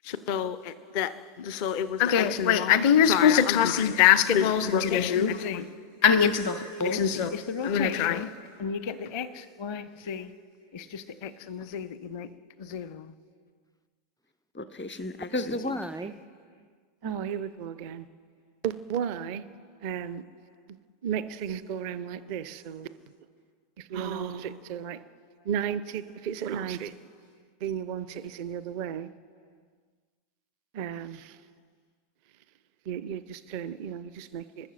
So it was the Okay, X and wait. Y. I think you're Sorry, supposed to toss these basketballs into the rotation group. X and Y. I mean, into the holes, and so It's the I'm gonna try. rotation, and you get the X, Y, Z. It's just the X and the Z that you make zero. Rotation X Because and the Z. Y, oh, here we go again. The Y makes things go around like this. So if you want to alter it to like 90, if it's at Hold on, 90, straight. then you want it in the other way. You just turn, you just make it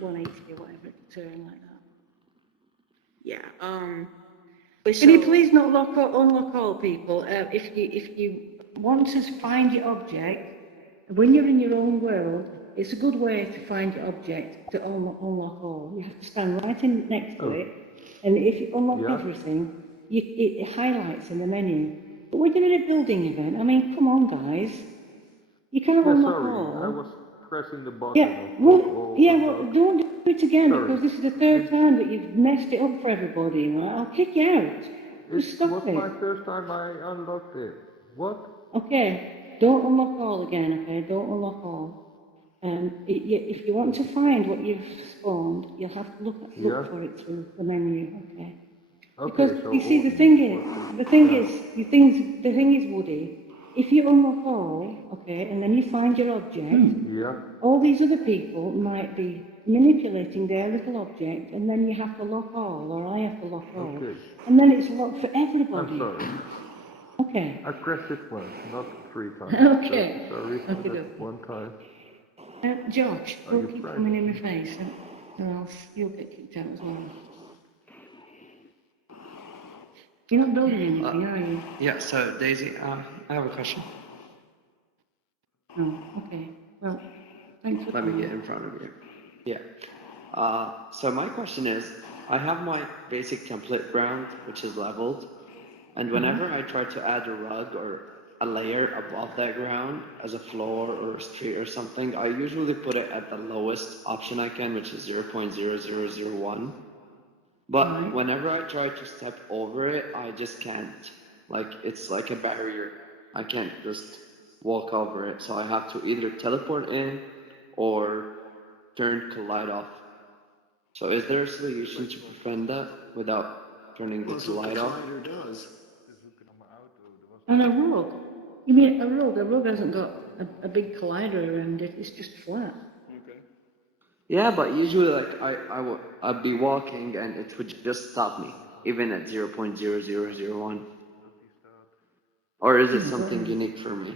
180 or whatever, it turn like that. Yeah. Can you please not unlock all people? If you want to find your object, when you're in your own world, it's a good way to find your object to unlock all. You have to stand right in next to it, and if you unlock everything, it highlights in the menu. But when you're in a building event, I mean, come on, guys, you can't unlock all. Pressing the button. Yeah, well, don't do it again because this is the third time that you've messed it up for everybody, right? I'll kick you out. Just stop it. First time I unlocked it. What? Okay, don't unlock all again, okay? Don't unlock all. If you want to find what you've spawned, you'll have to look for it through the menu, okay? Because you see, the thing is, Woody, if you unlock all, okay, and then you find your object, all these other people might be manipulating their little object, and then you have to lock all, or I have to lock all, and then it's locked for everybody. Okay. I pressed it once, not 3 times. Okay. Sorry, Okay, that's okay. 1 time. Josh, Are don't you keep Frank? coming in my face, or else you'll get kicked out as well. You're not building anything, are you? Yeah, so Daisy, I have a question. No. Okay. Well, thanks for Let me coming. get in front of you. Yeah. So my question is, I have my basic template ground, which is leveled, and whenever I try to add a rug or a layer above that ground as a floor or a street or something, I usually put it at the lowest option I can, which is 0.0001. But whenever I try to step over it, I just can't. Like, it's like a barrier. I can't just walk over it. So I have to either teleport in or turn collide off. So is there a solution to prevent that without turning the collide off? On a rug? You mean a rug? A rug hasn't got a big collider around it. It's just flat. Okay. Yeah, but usually, like, I'd be walking and it would just stop me, even at 0.0001. Or is it something unique for me?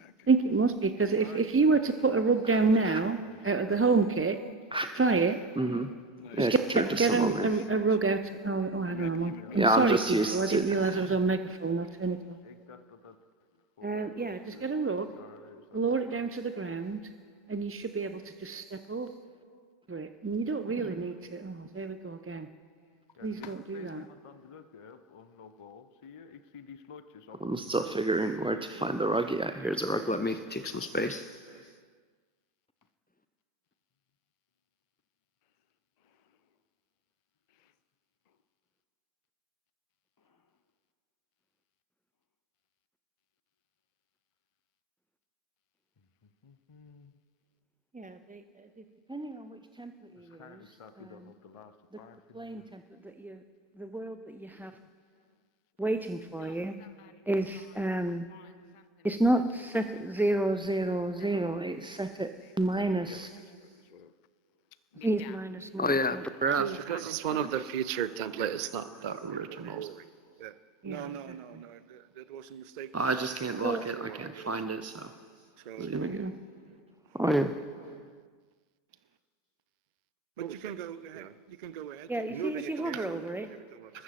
I think it must be, because if you were to put a rug down now, out of the home kit, try it. Mm-hmm. Yeah, Get just a moment. a rug out. Oh, I don't know. I'm Yeah, I'm sorry, just people. used I to. didn't realise I was on megaphone. I'll turn it off. Yeah, just get a rug, lower it down to the ground, and you should be able to just step over it. And you don't really need to. Oh, there we go again. Please don't do that. I'm still figuring where to find the rug. Yeah, here's a rug. Let me take some space. Yeah, depending on which template you use, the plain template the world that you have waiting for you is, it's not set at 000, it's set at minus, I think it's minus Oh yeah, 0.2. perhaps because it's one of the featured template. It's not the original. Yeah. That was a mistake. Oh, I just can't look it. I can't find it. So. So, Oh yeah. but you can go ahead. You can go ahead. Yeah, you see, if you hover over it,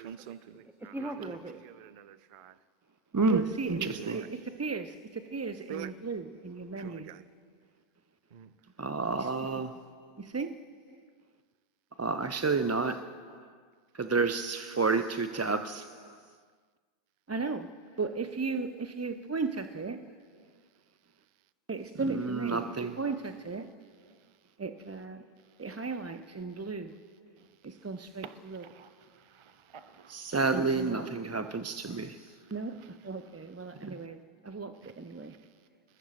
Find something. if you hover over it, Give it another try. you'll see Interesting. it appears in blue in your menu. You see? Actually not, because there's 42 tabs. I know, but if you point at it, it's done it for me. If Nothing. you point at it, it highlights in blue. It's gone straight to load. Sadly, nothing happens to me. No? Okay, well, anyway, I've locked it anyway.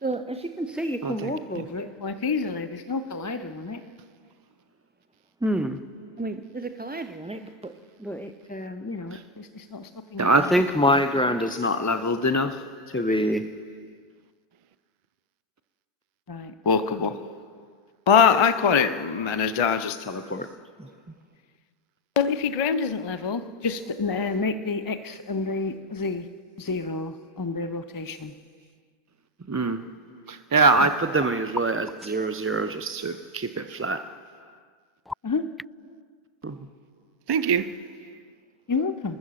So, as you can see, you can walk over it quite easily. There's no collider on it. I mean, there's a collider on it, but it, you know, it's not stopping. Yeah, I think my ground is not leveled enough to be walkable. Well, I quite managed that. I just teleport. Well, if your ground isn't level, just make the X and the Z 0 on the rotation. Yeah, I put them usually at 0, 0 just to keep it flat. Thank you. You're welcome.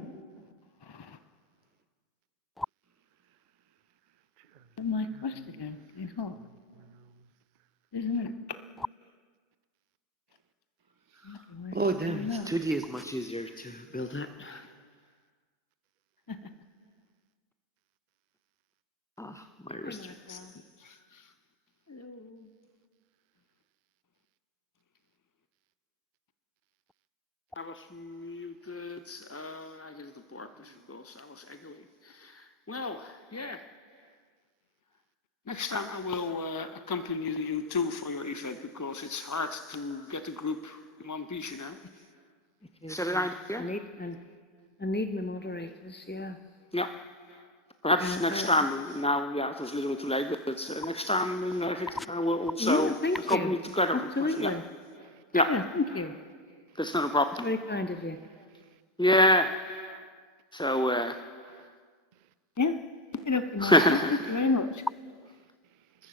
My quest again. It's hot, isn't it? Oh damn, 2D is much easier to build it. My restricts. Hello. I was muted. I did the board because I was echoing. Well, yeah. Next time I will accompany you too for your event because it's hard to get a group in one piece, you know. Is that an idea? I need my moderators, yeah. Yeah. Perhaps next time. Now, yeah, it was a little bit too late, but next time we have it, I will also accompany together. Absolutely. Yeah. Thank you. That's not a problem. Very kind of you. Yeah. So, yeah. Okay, Mark. Thank you very much.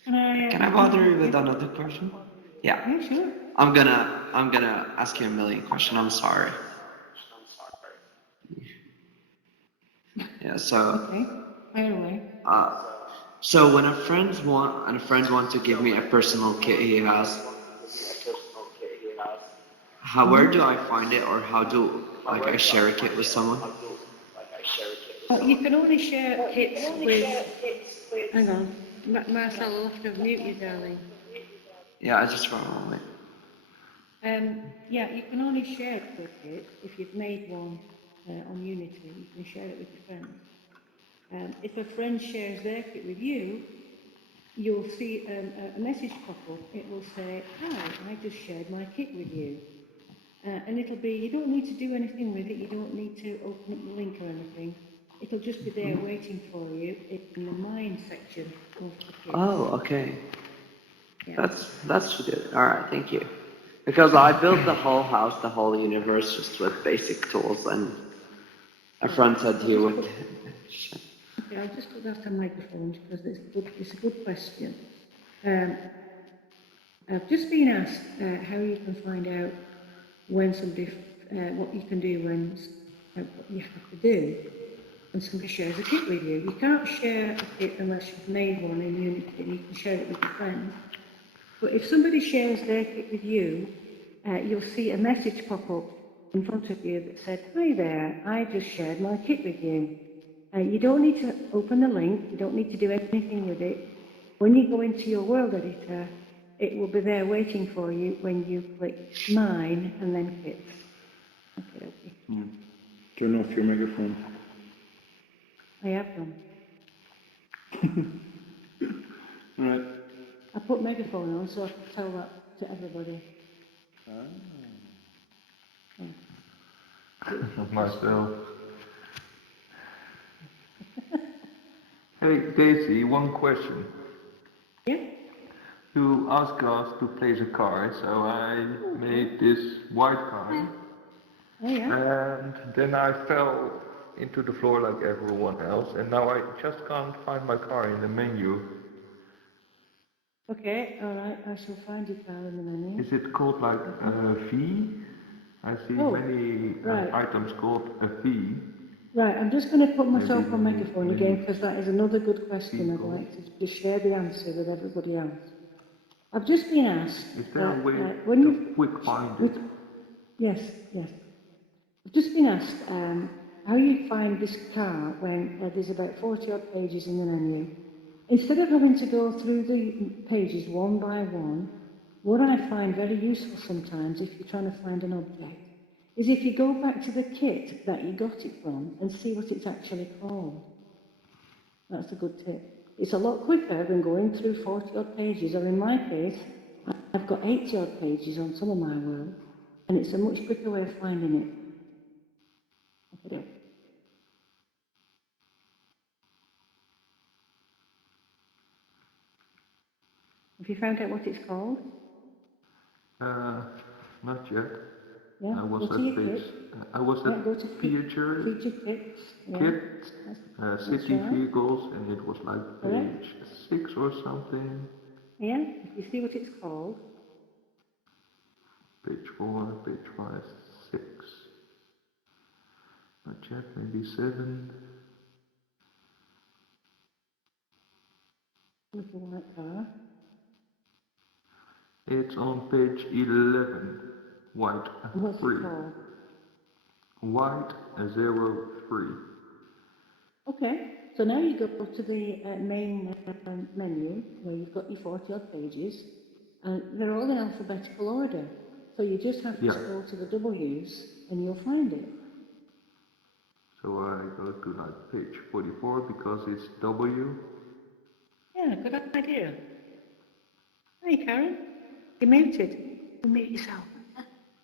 Can I bother you with another question? Yeah. Yeah, sure. I'm gonna ask you a million questions. I'm sorry. Yeah. So. Okay. Fire away. So when a friend want to give me a personal kit he has, where do I find it, or how do I share a kit with someone? You can only share kits with. Hang on, Marcel, I'll have to mute you, darling. Yeah, I just ran away. Yeah, you can only share a kit if you've made one on Unity. You can share it with your friends. If a friend shares their kit with you, you'll see a message pop up. It will say, "Hi, I just shared my kit with you." And it'll be, you don't need to do anything with it. You don't need to open up the link or anything. It'll just be there waiting for you in the mine section of the kit. Oh, okay. Yeah. That's good. All right, thank you. Because I built the whole house, the whole universe, just with basic tools, and a friend said he would. Okay, I'll just put that on microphone because it's a good question. I've just been asked how you can find out when somebody, what you can do when, what you have to do when somebody shares a kit with you. You can't share a kit unless you've made one in Unity. You can share it with your friends. But if somebody shares their kit with you, you'll see a message pop up in front of you that said, "Hi there, I just shared my kit with you." You don't need to open the link. You don't need to do anything with it. When you go into your world editor, it will be there waiting for you when you click Mine and then Kits. Okay, okay. Turn off your microphone. I have done. All right. I put megaphone on so I can tell that to everybody. Myself. Hey Daisy, one question. Yeah? You asked us to place a card, so I made this white card. Oh yeah? And then I fell into the floor like everyone else, and now I just can't find my car in the menu. Okay, alright, I shall find your car in the menu. Is it called like V? I see many items called a V. Right, I'm just going to put myself on megaphone again because that is another good question I'd like to just share the answer with everybody else. I've just been asked. Is there a way when to you quick find it? Yes, yes. I've just been asked how you find this car when there's about 40 odd pages in the menu. Instead of having to go through the pages one by one, what I find very useful sometimes if you're trying to find an object is if you go back to the kit that you got it from and see what it's actually called. That's a good tip. It's a lot quicker than going through 40 odd pages, or in my case, I've got 80 odd pages on some of my work, and it's a much quicker way of finding it. Okay. Have you found out what it's called? Not yet. Yeah, I was go to at your page. kit. I was Yeah, at go to feature feature kits. Yeah. kit, That's city right. vehicles, and it was like Correct. page 6 or something. Yeah, if you see what it's called. Page 4, page 5, 6. Not yet, maybe 7. Looking like that. It's on page 11. White What's 3. it called? White 03. Okay, so now you go to the main menu where you've got your 40 odd pages, and they're all in alphabetical order. So you just have to Yeah. scroll to the W's and you'll find it. So I go to like page 44 because it's W. Yeah, good idea. Hey, Karen. You're muted. Unmute yourself.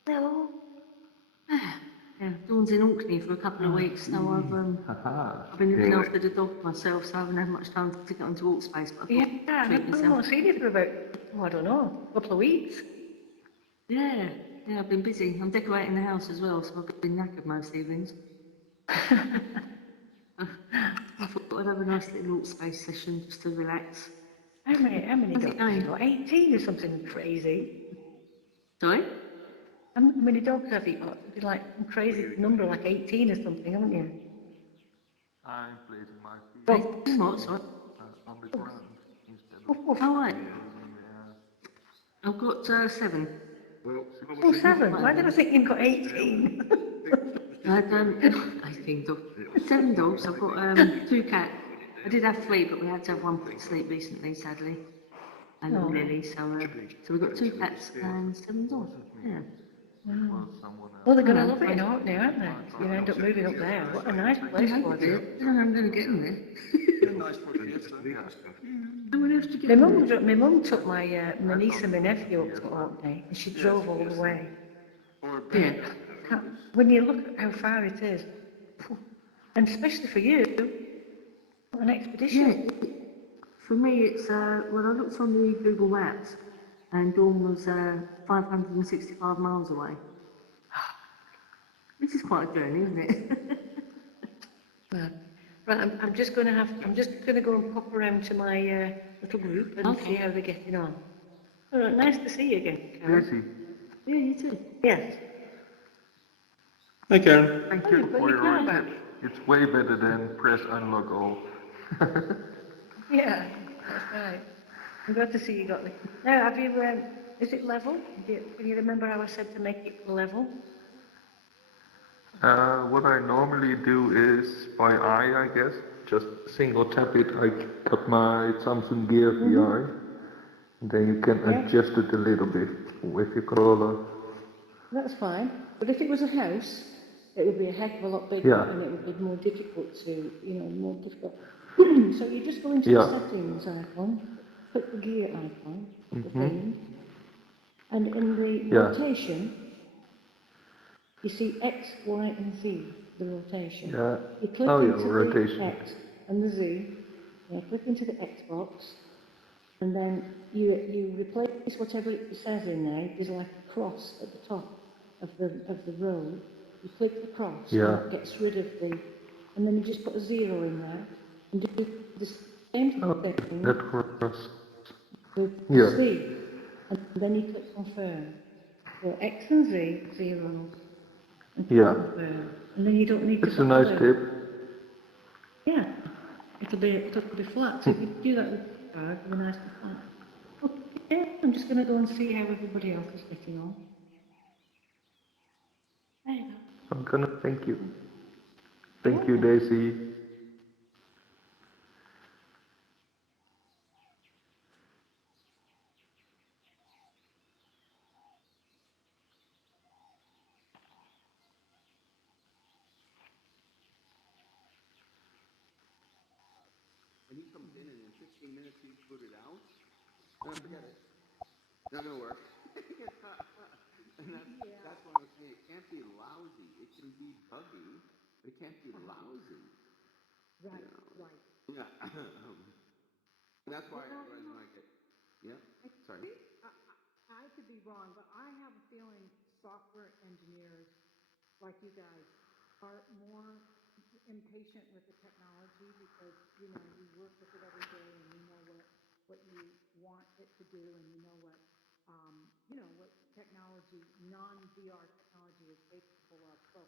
Hello. Yeah, Dawn's in Orkney for a couple of weeks, so I've been looking after the dog myself, so I haven't had much time to get onto walk space, but I thought Yeah, treat I've myself. not seen you for about, I don't know, a couple of weeks. Yeah, I've been busy. I'm decorating the house as well, so I've been knackered most evenings. I thought I'd have a nice little walk space session just to relax. How many How's dogs it have you going? got? 18 or something crazy? Sorry? How many dogs have you got? Something like a crazy number, like 18 or something, haven't you? I'm placing my feet Dogs. What? Sorry? on the ground instead of Oh, right. in the air. I've got 7. Oh, 7. Why did I think you've got 18? I had 18 dogs. I had 7 dogs. I've got 2 cats. I did have 3, but we had to have one put to sleep recently, sadly. And Oh. Lily, so we've got 2 cats and 7 dogs. Yeah. Wow. Someone else. Well, they're going to love it in Orkney, aren't they? You end up moving up there. What a nice place I for hope them. it. I don't know I'm going to get them there. Nice for the kids, huh? No one else to get them there. My mum took my niece and my nephew up to Orkney, and she drove all the way. Yeah. When you look at how far it is, and especially for you, what an expedition. Yeah. For me, it's, well, I looked on the Google Maps, and Dawn was 565 miles away. This is quite a journey, isn't it? Right, I'm just going to go and pop around to my little group and see how they're getting on. All right, nice to see you again, Karen. Busy. Yeah, you too. Yes. Hi, Karen. Thank Oh, you you've got for your car your back. tips. It's way better than press unlock all. Yeah, that's right. I'm glad to see you got it. Now, have you, is it level? Can you remember how I said to make it level? What I normally do is by eye, I guess. Just single tap it. I got my Samsung Gear VR. Then you can adjust it a little bit with your controller. That's fine. But if it was a house, it would be a heck of a lot bigger and it would be more difficult to, more difficult. So you just go into the settings icon, click the gear icon, the thing, and in the rotation, you see X, Y, and Z, the rotation. Yeah. You click into the X and the Z, click into the X box, and then you replace whatever it says in there. There's like a cross at the top of the road. You click the cross, and it gets rid of the, and then you just put a 0 in there, and do the same thing with Z, and then you click confirm. So X and Z, 0, and confirm, and then you don't need to It's a nice tip. Yeah, it'll be flat. So if you do that with the card, it'll be nice and flat. Yeah, I'm just going to go and see how everybody else is getting on. There you go. I'm gonna thank you. Thank you, Daisy. And he comes in and in 15 minutes he's booted out. Forget it. Not gonna work. And that's what I'm saying. It can't be lousy. It can be buggy, but it can't be lousy. Right, You know? right. Yeah. And that's why I get. Yeah. Sorry. I could be wrong, but I have a feeling software engineers like you guys are more impatient with the technology because, you know, you work with it every day and you know what you want it to do and you know, what technology, non-VR technology is capable of. So,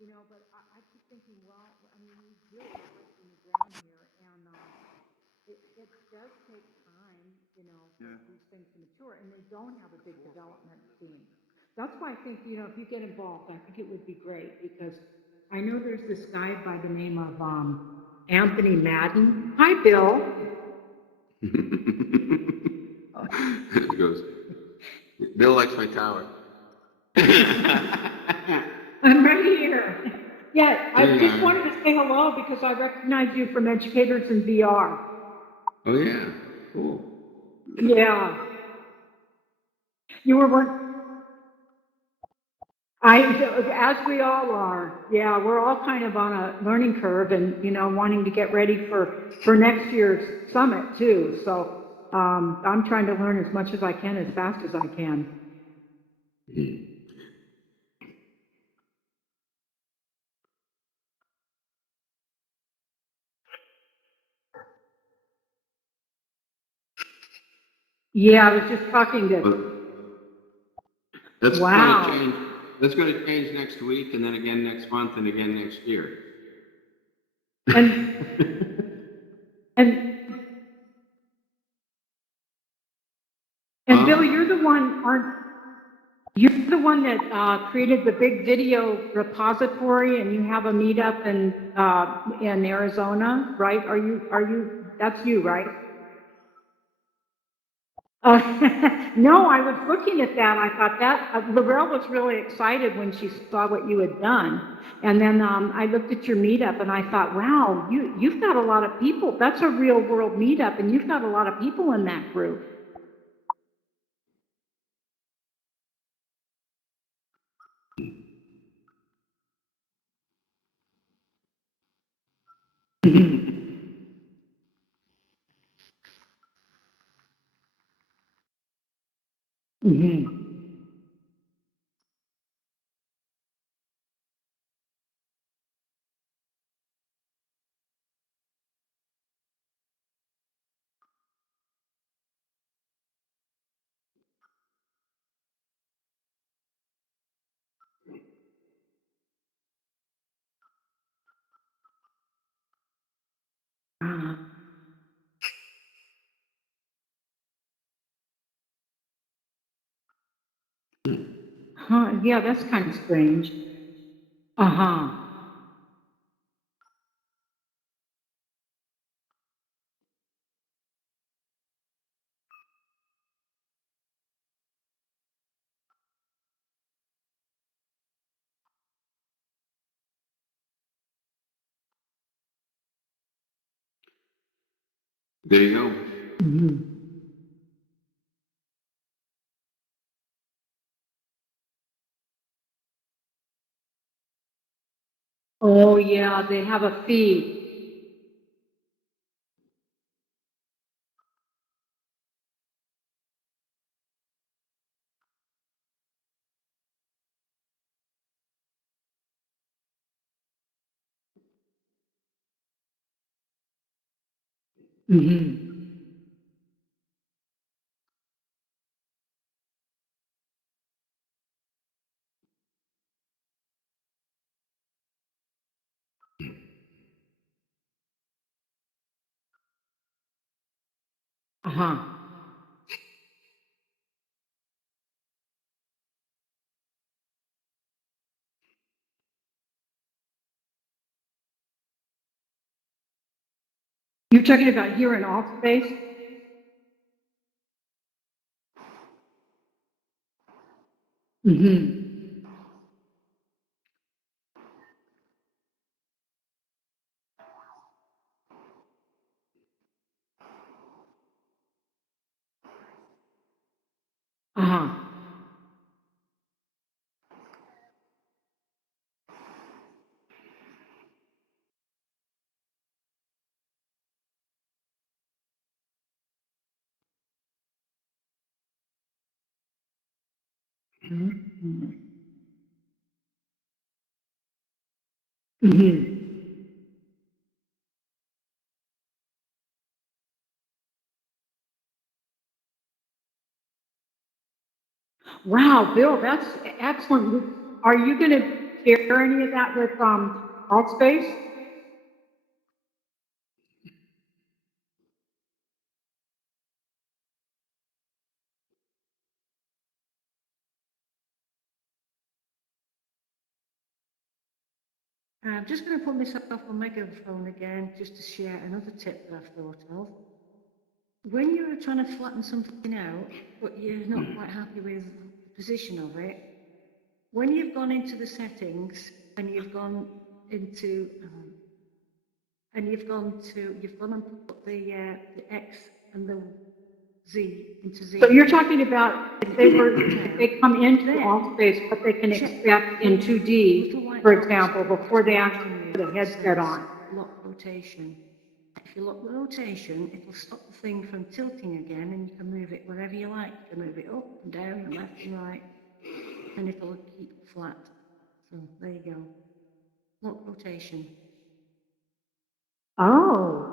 you know, but I keep thinking, well, I mean, we really are breaking the ground here and it does take time, you know, for these things to mature and they don't have a big development team. That's why I think, you know, if you get involved, I think it would be great because I know there's this guy by the name of Anthony Madden. Hi, Bill. It goes. Bill likes my tower. I'm right here. Yeah, I just wanted to say hello because I recognize you from Educators in VR. Oh yeah. Cool. Yeah. You were one. As we all are. Yeah, we're all kind of on a learning curve and, you know, wanting to get ready for next year's summit too. So, I'm trying to learn as much as I can, as fast as I can. Yeah, I was just talking to. That's going to Wow. change. That's going to change next week, and then again next month, and again next year. And and and Bill, you're the one, aren't you're the one that created the big video repository, and you have a meetup in Arizona, right? That's you, right? No, I was looking at that. I thought that Laurel was really excited when she saw what you had done. And then I looked at your meetup and I thought, wow, you've got a lot of people. That's a real world meetup, and you've got a lot of people in that group. Mhm. Uh, huh, yeah, that's kind of strange. Uh-huh. There you go. Mhm. Oh, yeah, they have a fee. Hmm. Uh-huh. You're talking about here in AltSpace? Mm-hmm. Uh-huh. Mm-hmm. Mm-hmm. Wow, Bill, that's excellent. Are you going to share any of that with AltSpace? I'm just going to put myself on megaphone again just to share another tip that I've thought of. When you're trying to flatten something out, but you're not quite happy with the position of it, when you've gone into the settings and you've gone into you've gone and put the X and the Z into Z. So you're talking about if they come into AltSpace, what they can expect in 2D, for example, before they actually put a headset on. Lock rotation. If you lock the rotation, it'll stop the thing from tilting again, and you can move it wherever you like. You can move it up and down and left and right, and it'll keep flat. So there you go. Lock rotation. Oh.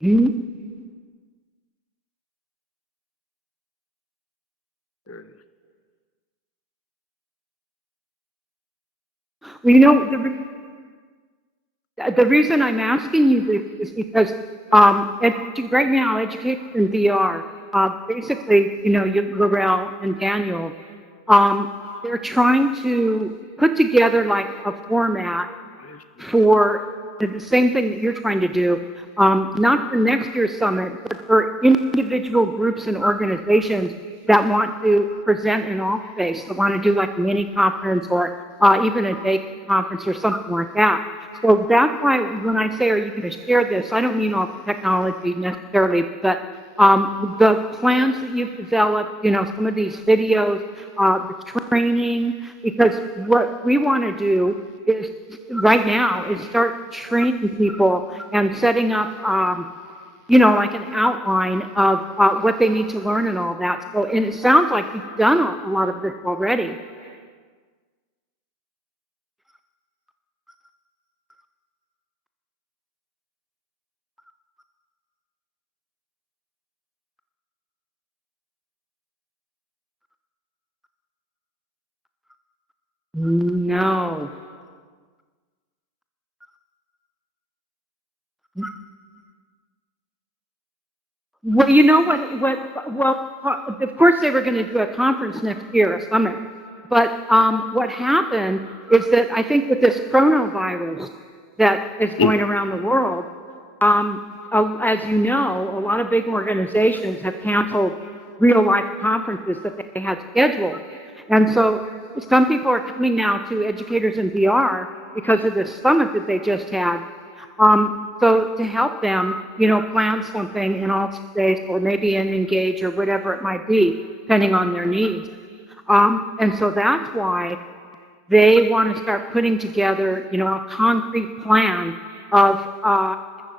Hmm. Well, you know, the reason I'm asking you this is because right now, educators in VR, basically, you know, Laurel and Daniel, they're trying to put together like a format for the same thing that you're trying to do, not for next year's summit, but for individual groups and organizations that want to present in AltSpace, that want to do like a mini conference or even a day conference or something like that. So that's why when I say, are you going to share this, I don't mean all the technology necessarily, but the plans that you've developed, you know, some of these videos, the training, because what we want to do is right now is start training people and setting up, you know, like an outline of what they need to learn and all that. So, and it sounds like you've done a lot of this already. No. Well, you know well, of course they were going to do a conference next year, a summit. But what happened is that I think with this coronavirus that is going around the world, as you know, a lot of big organizations have canceled real life conferences that they had scheduled. And so some people are coming now to educators in VR because of this summit that they just had. So to help them, you know, plan something in AltSpace or maybe in Engage or whatever it might be, depending on their needs. And so that's why they want to start putting together, you know, a concrete plan of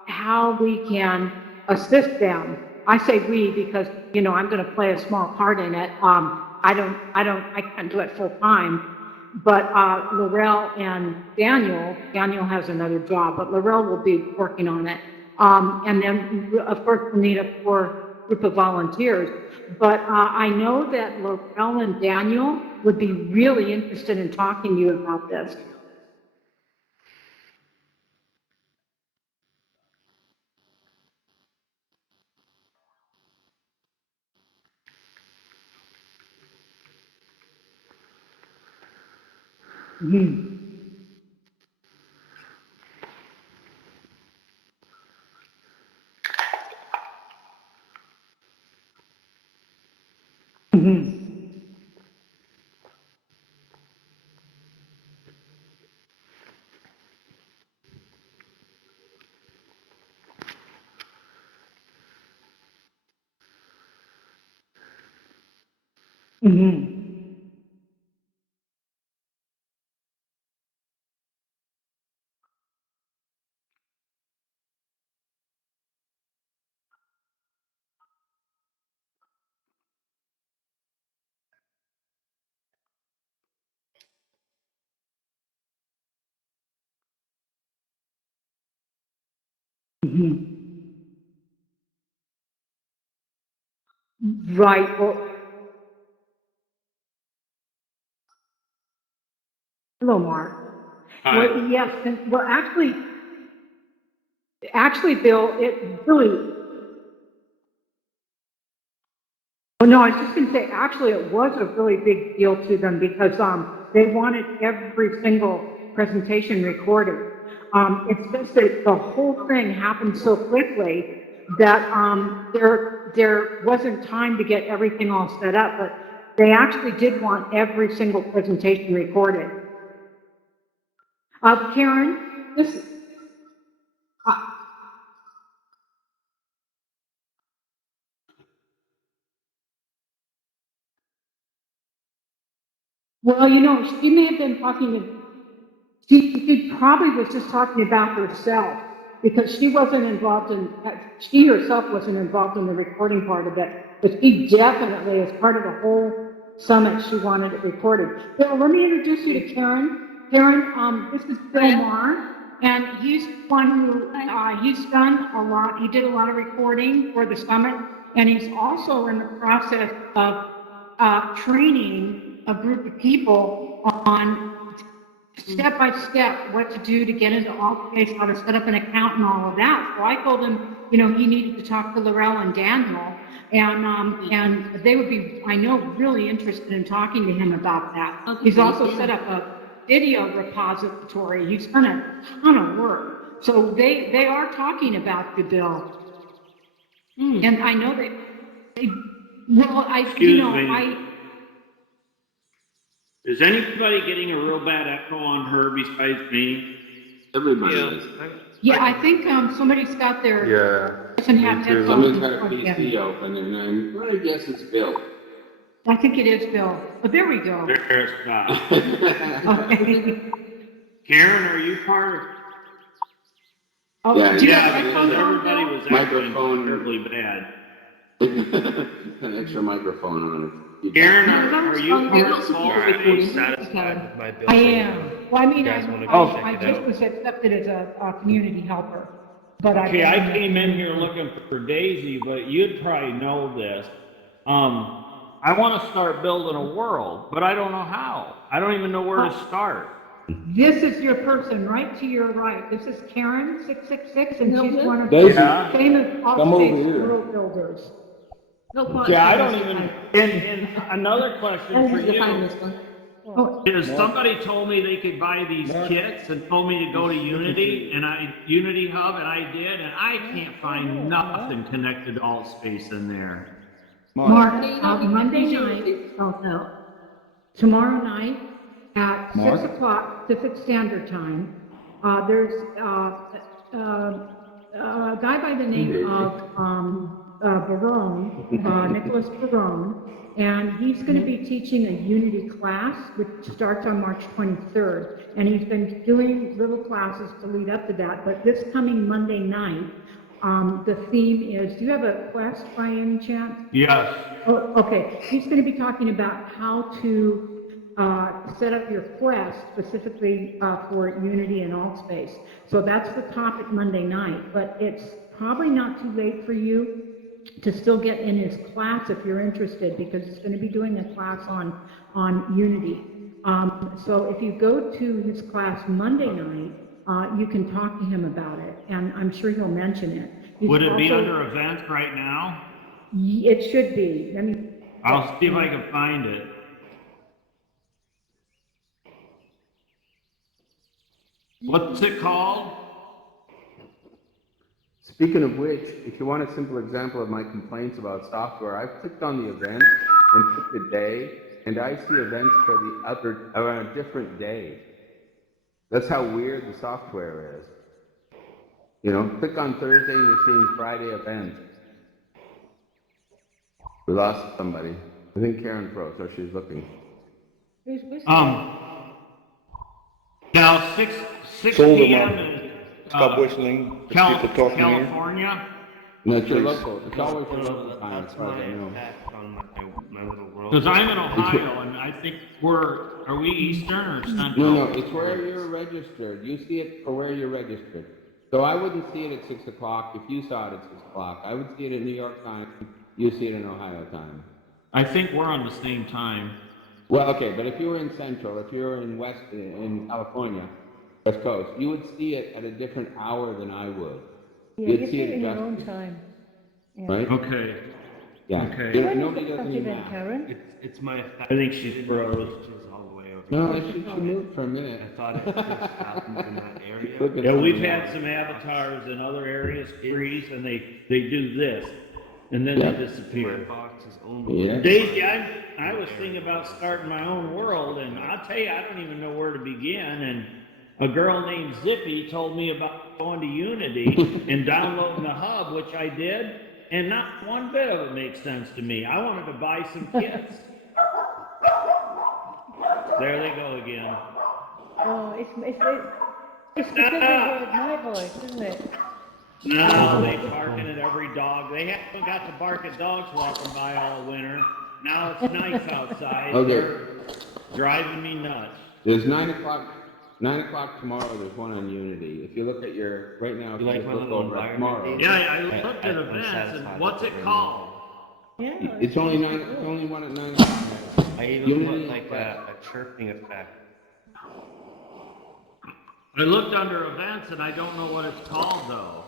how we can assist them. I say we because, you know, I'm going to play a small part in it. I can't do it full time, but Laurel and Daniel has another job, but Laurel will be working on it. And then, of course, we'll need a core group of volunteers. But I know that Laurel and Daniel would be really interested in talking to you about this. Mhm. Mhm. Mhm. Mhm. Right. Hello, Mark. Hi. Well, yes, and well, actually, Bill, it really. Oh no, I was just going to say, actually, it was a really big deal to them because they wanted every single presentation recorded. It's just that the whole thing happened so quickly that there wasn't time to get everything all set up, but they actually did want every single presentation recorded. Karen, this. Uh, well, she may have been talking to. She probably was just talking about herself because she wasn't involved in, she herself wasn't involved in the recording part of it, but she definitely, as part of the whole summit, she wanted it recorded. Bill, let me introduce you to Karen. Karen, this is Bill Marr, and he's one who, he's done a lot, he did a lot of recording for the summit, and he's also in the process of training a group of people on step by step what to do to get into AltSpace, how to set up an account and all of that. So I told him, he needed to talk to Laurel and Daniel, and they would be, I know, really interested in talking to him about that. He's also set up a video repository. He's done a ton of work. So they are talking about you, Bill. And I know Excuse me. Is anybody getting a real bad echo on her besides me? Everybody is. Yeah, I think somebody's got their person have headphones. Somebody's got a PC open, and I'm going to guess it's Bill. I think it is Bill. But there we go. There, stop. Okay. Karen, are you part of? Oh, yeah, do you have Yeah, because headphones on, everybody Bill? was echoing terribly bad. An extra microphone on it. Karen, are you part of AltSpace? Satisfied with my building. I am. Well, I mean, You guys wanna I go check it just out? was accepted as a community helper. But Okay, I came in here looking for Daisy, but you'd probably know this. I want to start building a world, but I don't know how. I don't even know where to start. This is your person right to your right. This is Karen 666, and she's one of Daisy, the famous come over AltSpace here. world builders. Okay, I don't even. And another question for you. Is somebody told me they could buy these kits and told me to go to Unity and Unity Hub, and I did, and I can't find nothing connected to AltSpace in there. Mark, Monday night, tomorrow night at 6 o'clock Pacific Standard Time, there's a guy by the name of Barone, Nicholas Barone, and he's going to be teaching a Unity class, which starts on March 23rd. And he's been doing little classes to lead up to that. But this coming Monday night, the theme is, do you have a quest by any chance? Yes. Oh, okay. He's going to be talking about how to set up your quest specifically for Unity and AltSpace. So that's the topic Monday night, but it's probably not too late for you to still get in his class if you're interested, because he's going to be doing a class on Unity. So if you go to his class Monday night, you can talk to him about it, and I'm sure he'll mention it. Would it be under events right now? It should be. I'll see if I can find it. What's it called? Speaking of which, if you want a simple example of my complaints about software, I've clicked on the events and picked a day, and I see events for the other, or on a different day. That's how weird the software is. You know, click on Thursday and you're seeing Friday events. We lost somebody. I think Karen froze, so she's looking. Who's whistling? Cal, 6 Solve them p.m. up. in Stop whistling. There's people talking here. California. No, it's your Please. local. It's always your local time, That's as far as I my know. effect on my little world. Because I'm in Ohio, and I think are we Eastern or Central? No, it's where you're registered. You see it for where you're registered. So I wouldn't see it at 6 o'clock if you saw it at 6 o'clock. I would see it at New York time. You see it in Ohio time. I think we're on the same time. Well, okay, but if you were in Central, if you were in California, West Coast, you would see it at a different hour than I would. Yeah, You'd you see see it it in your just- own time. Yeah. Right? Okay. Yeah. Okay. You know, When is nobody that does any event, math. Karen? It's my effect. I think she's froze. She's all the way over. No, she moved for a minute. I thought it just happens in that area. Look at Yeah, we've somebody had else. some avatars in other areas freeze, and they do this, and then Yeah. they disappear. My box is only. Yeah. Daisy, I was thinking about starting my own world, and I'll tell you, I don't even know where to begin. And a girl named Zippy told me about going to Unity and downloading the hub, which I did, and not one bit of it makes sense to me. I wanted to buy some kits. There they go again. Oh, it's because they heard my voice, isn't it? No, they barking at every dog. They haven't got to bark at dogs walking by all winter. Now it's nice outside. Okay. They're driving me nuts. There's 9 o'clock. 9 o'clock tomorrow, there's one on Unity. If you look at your, right now, if You you like just my look little over at environment, tomorrow. David? Yeah, I looked at I'm events, satisfied and what's with it it called? Yeah. It's only one at 9 o'clock. I even Unity put like Express. a chirping effect. I looked under events, and I don't know what it's called, though.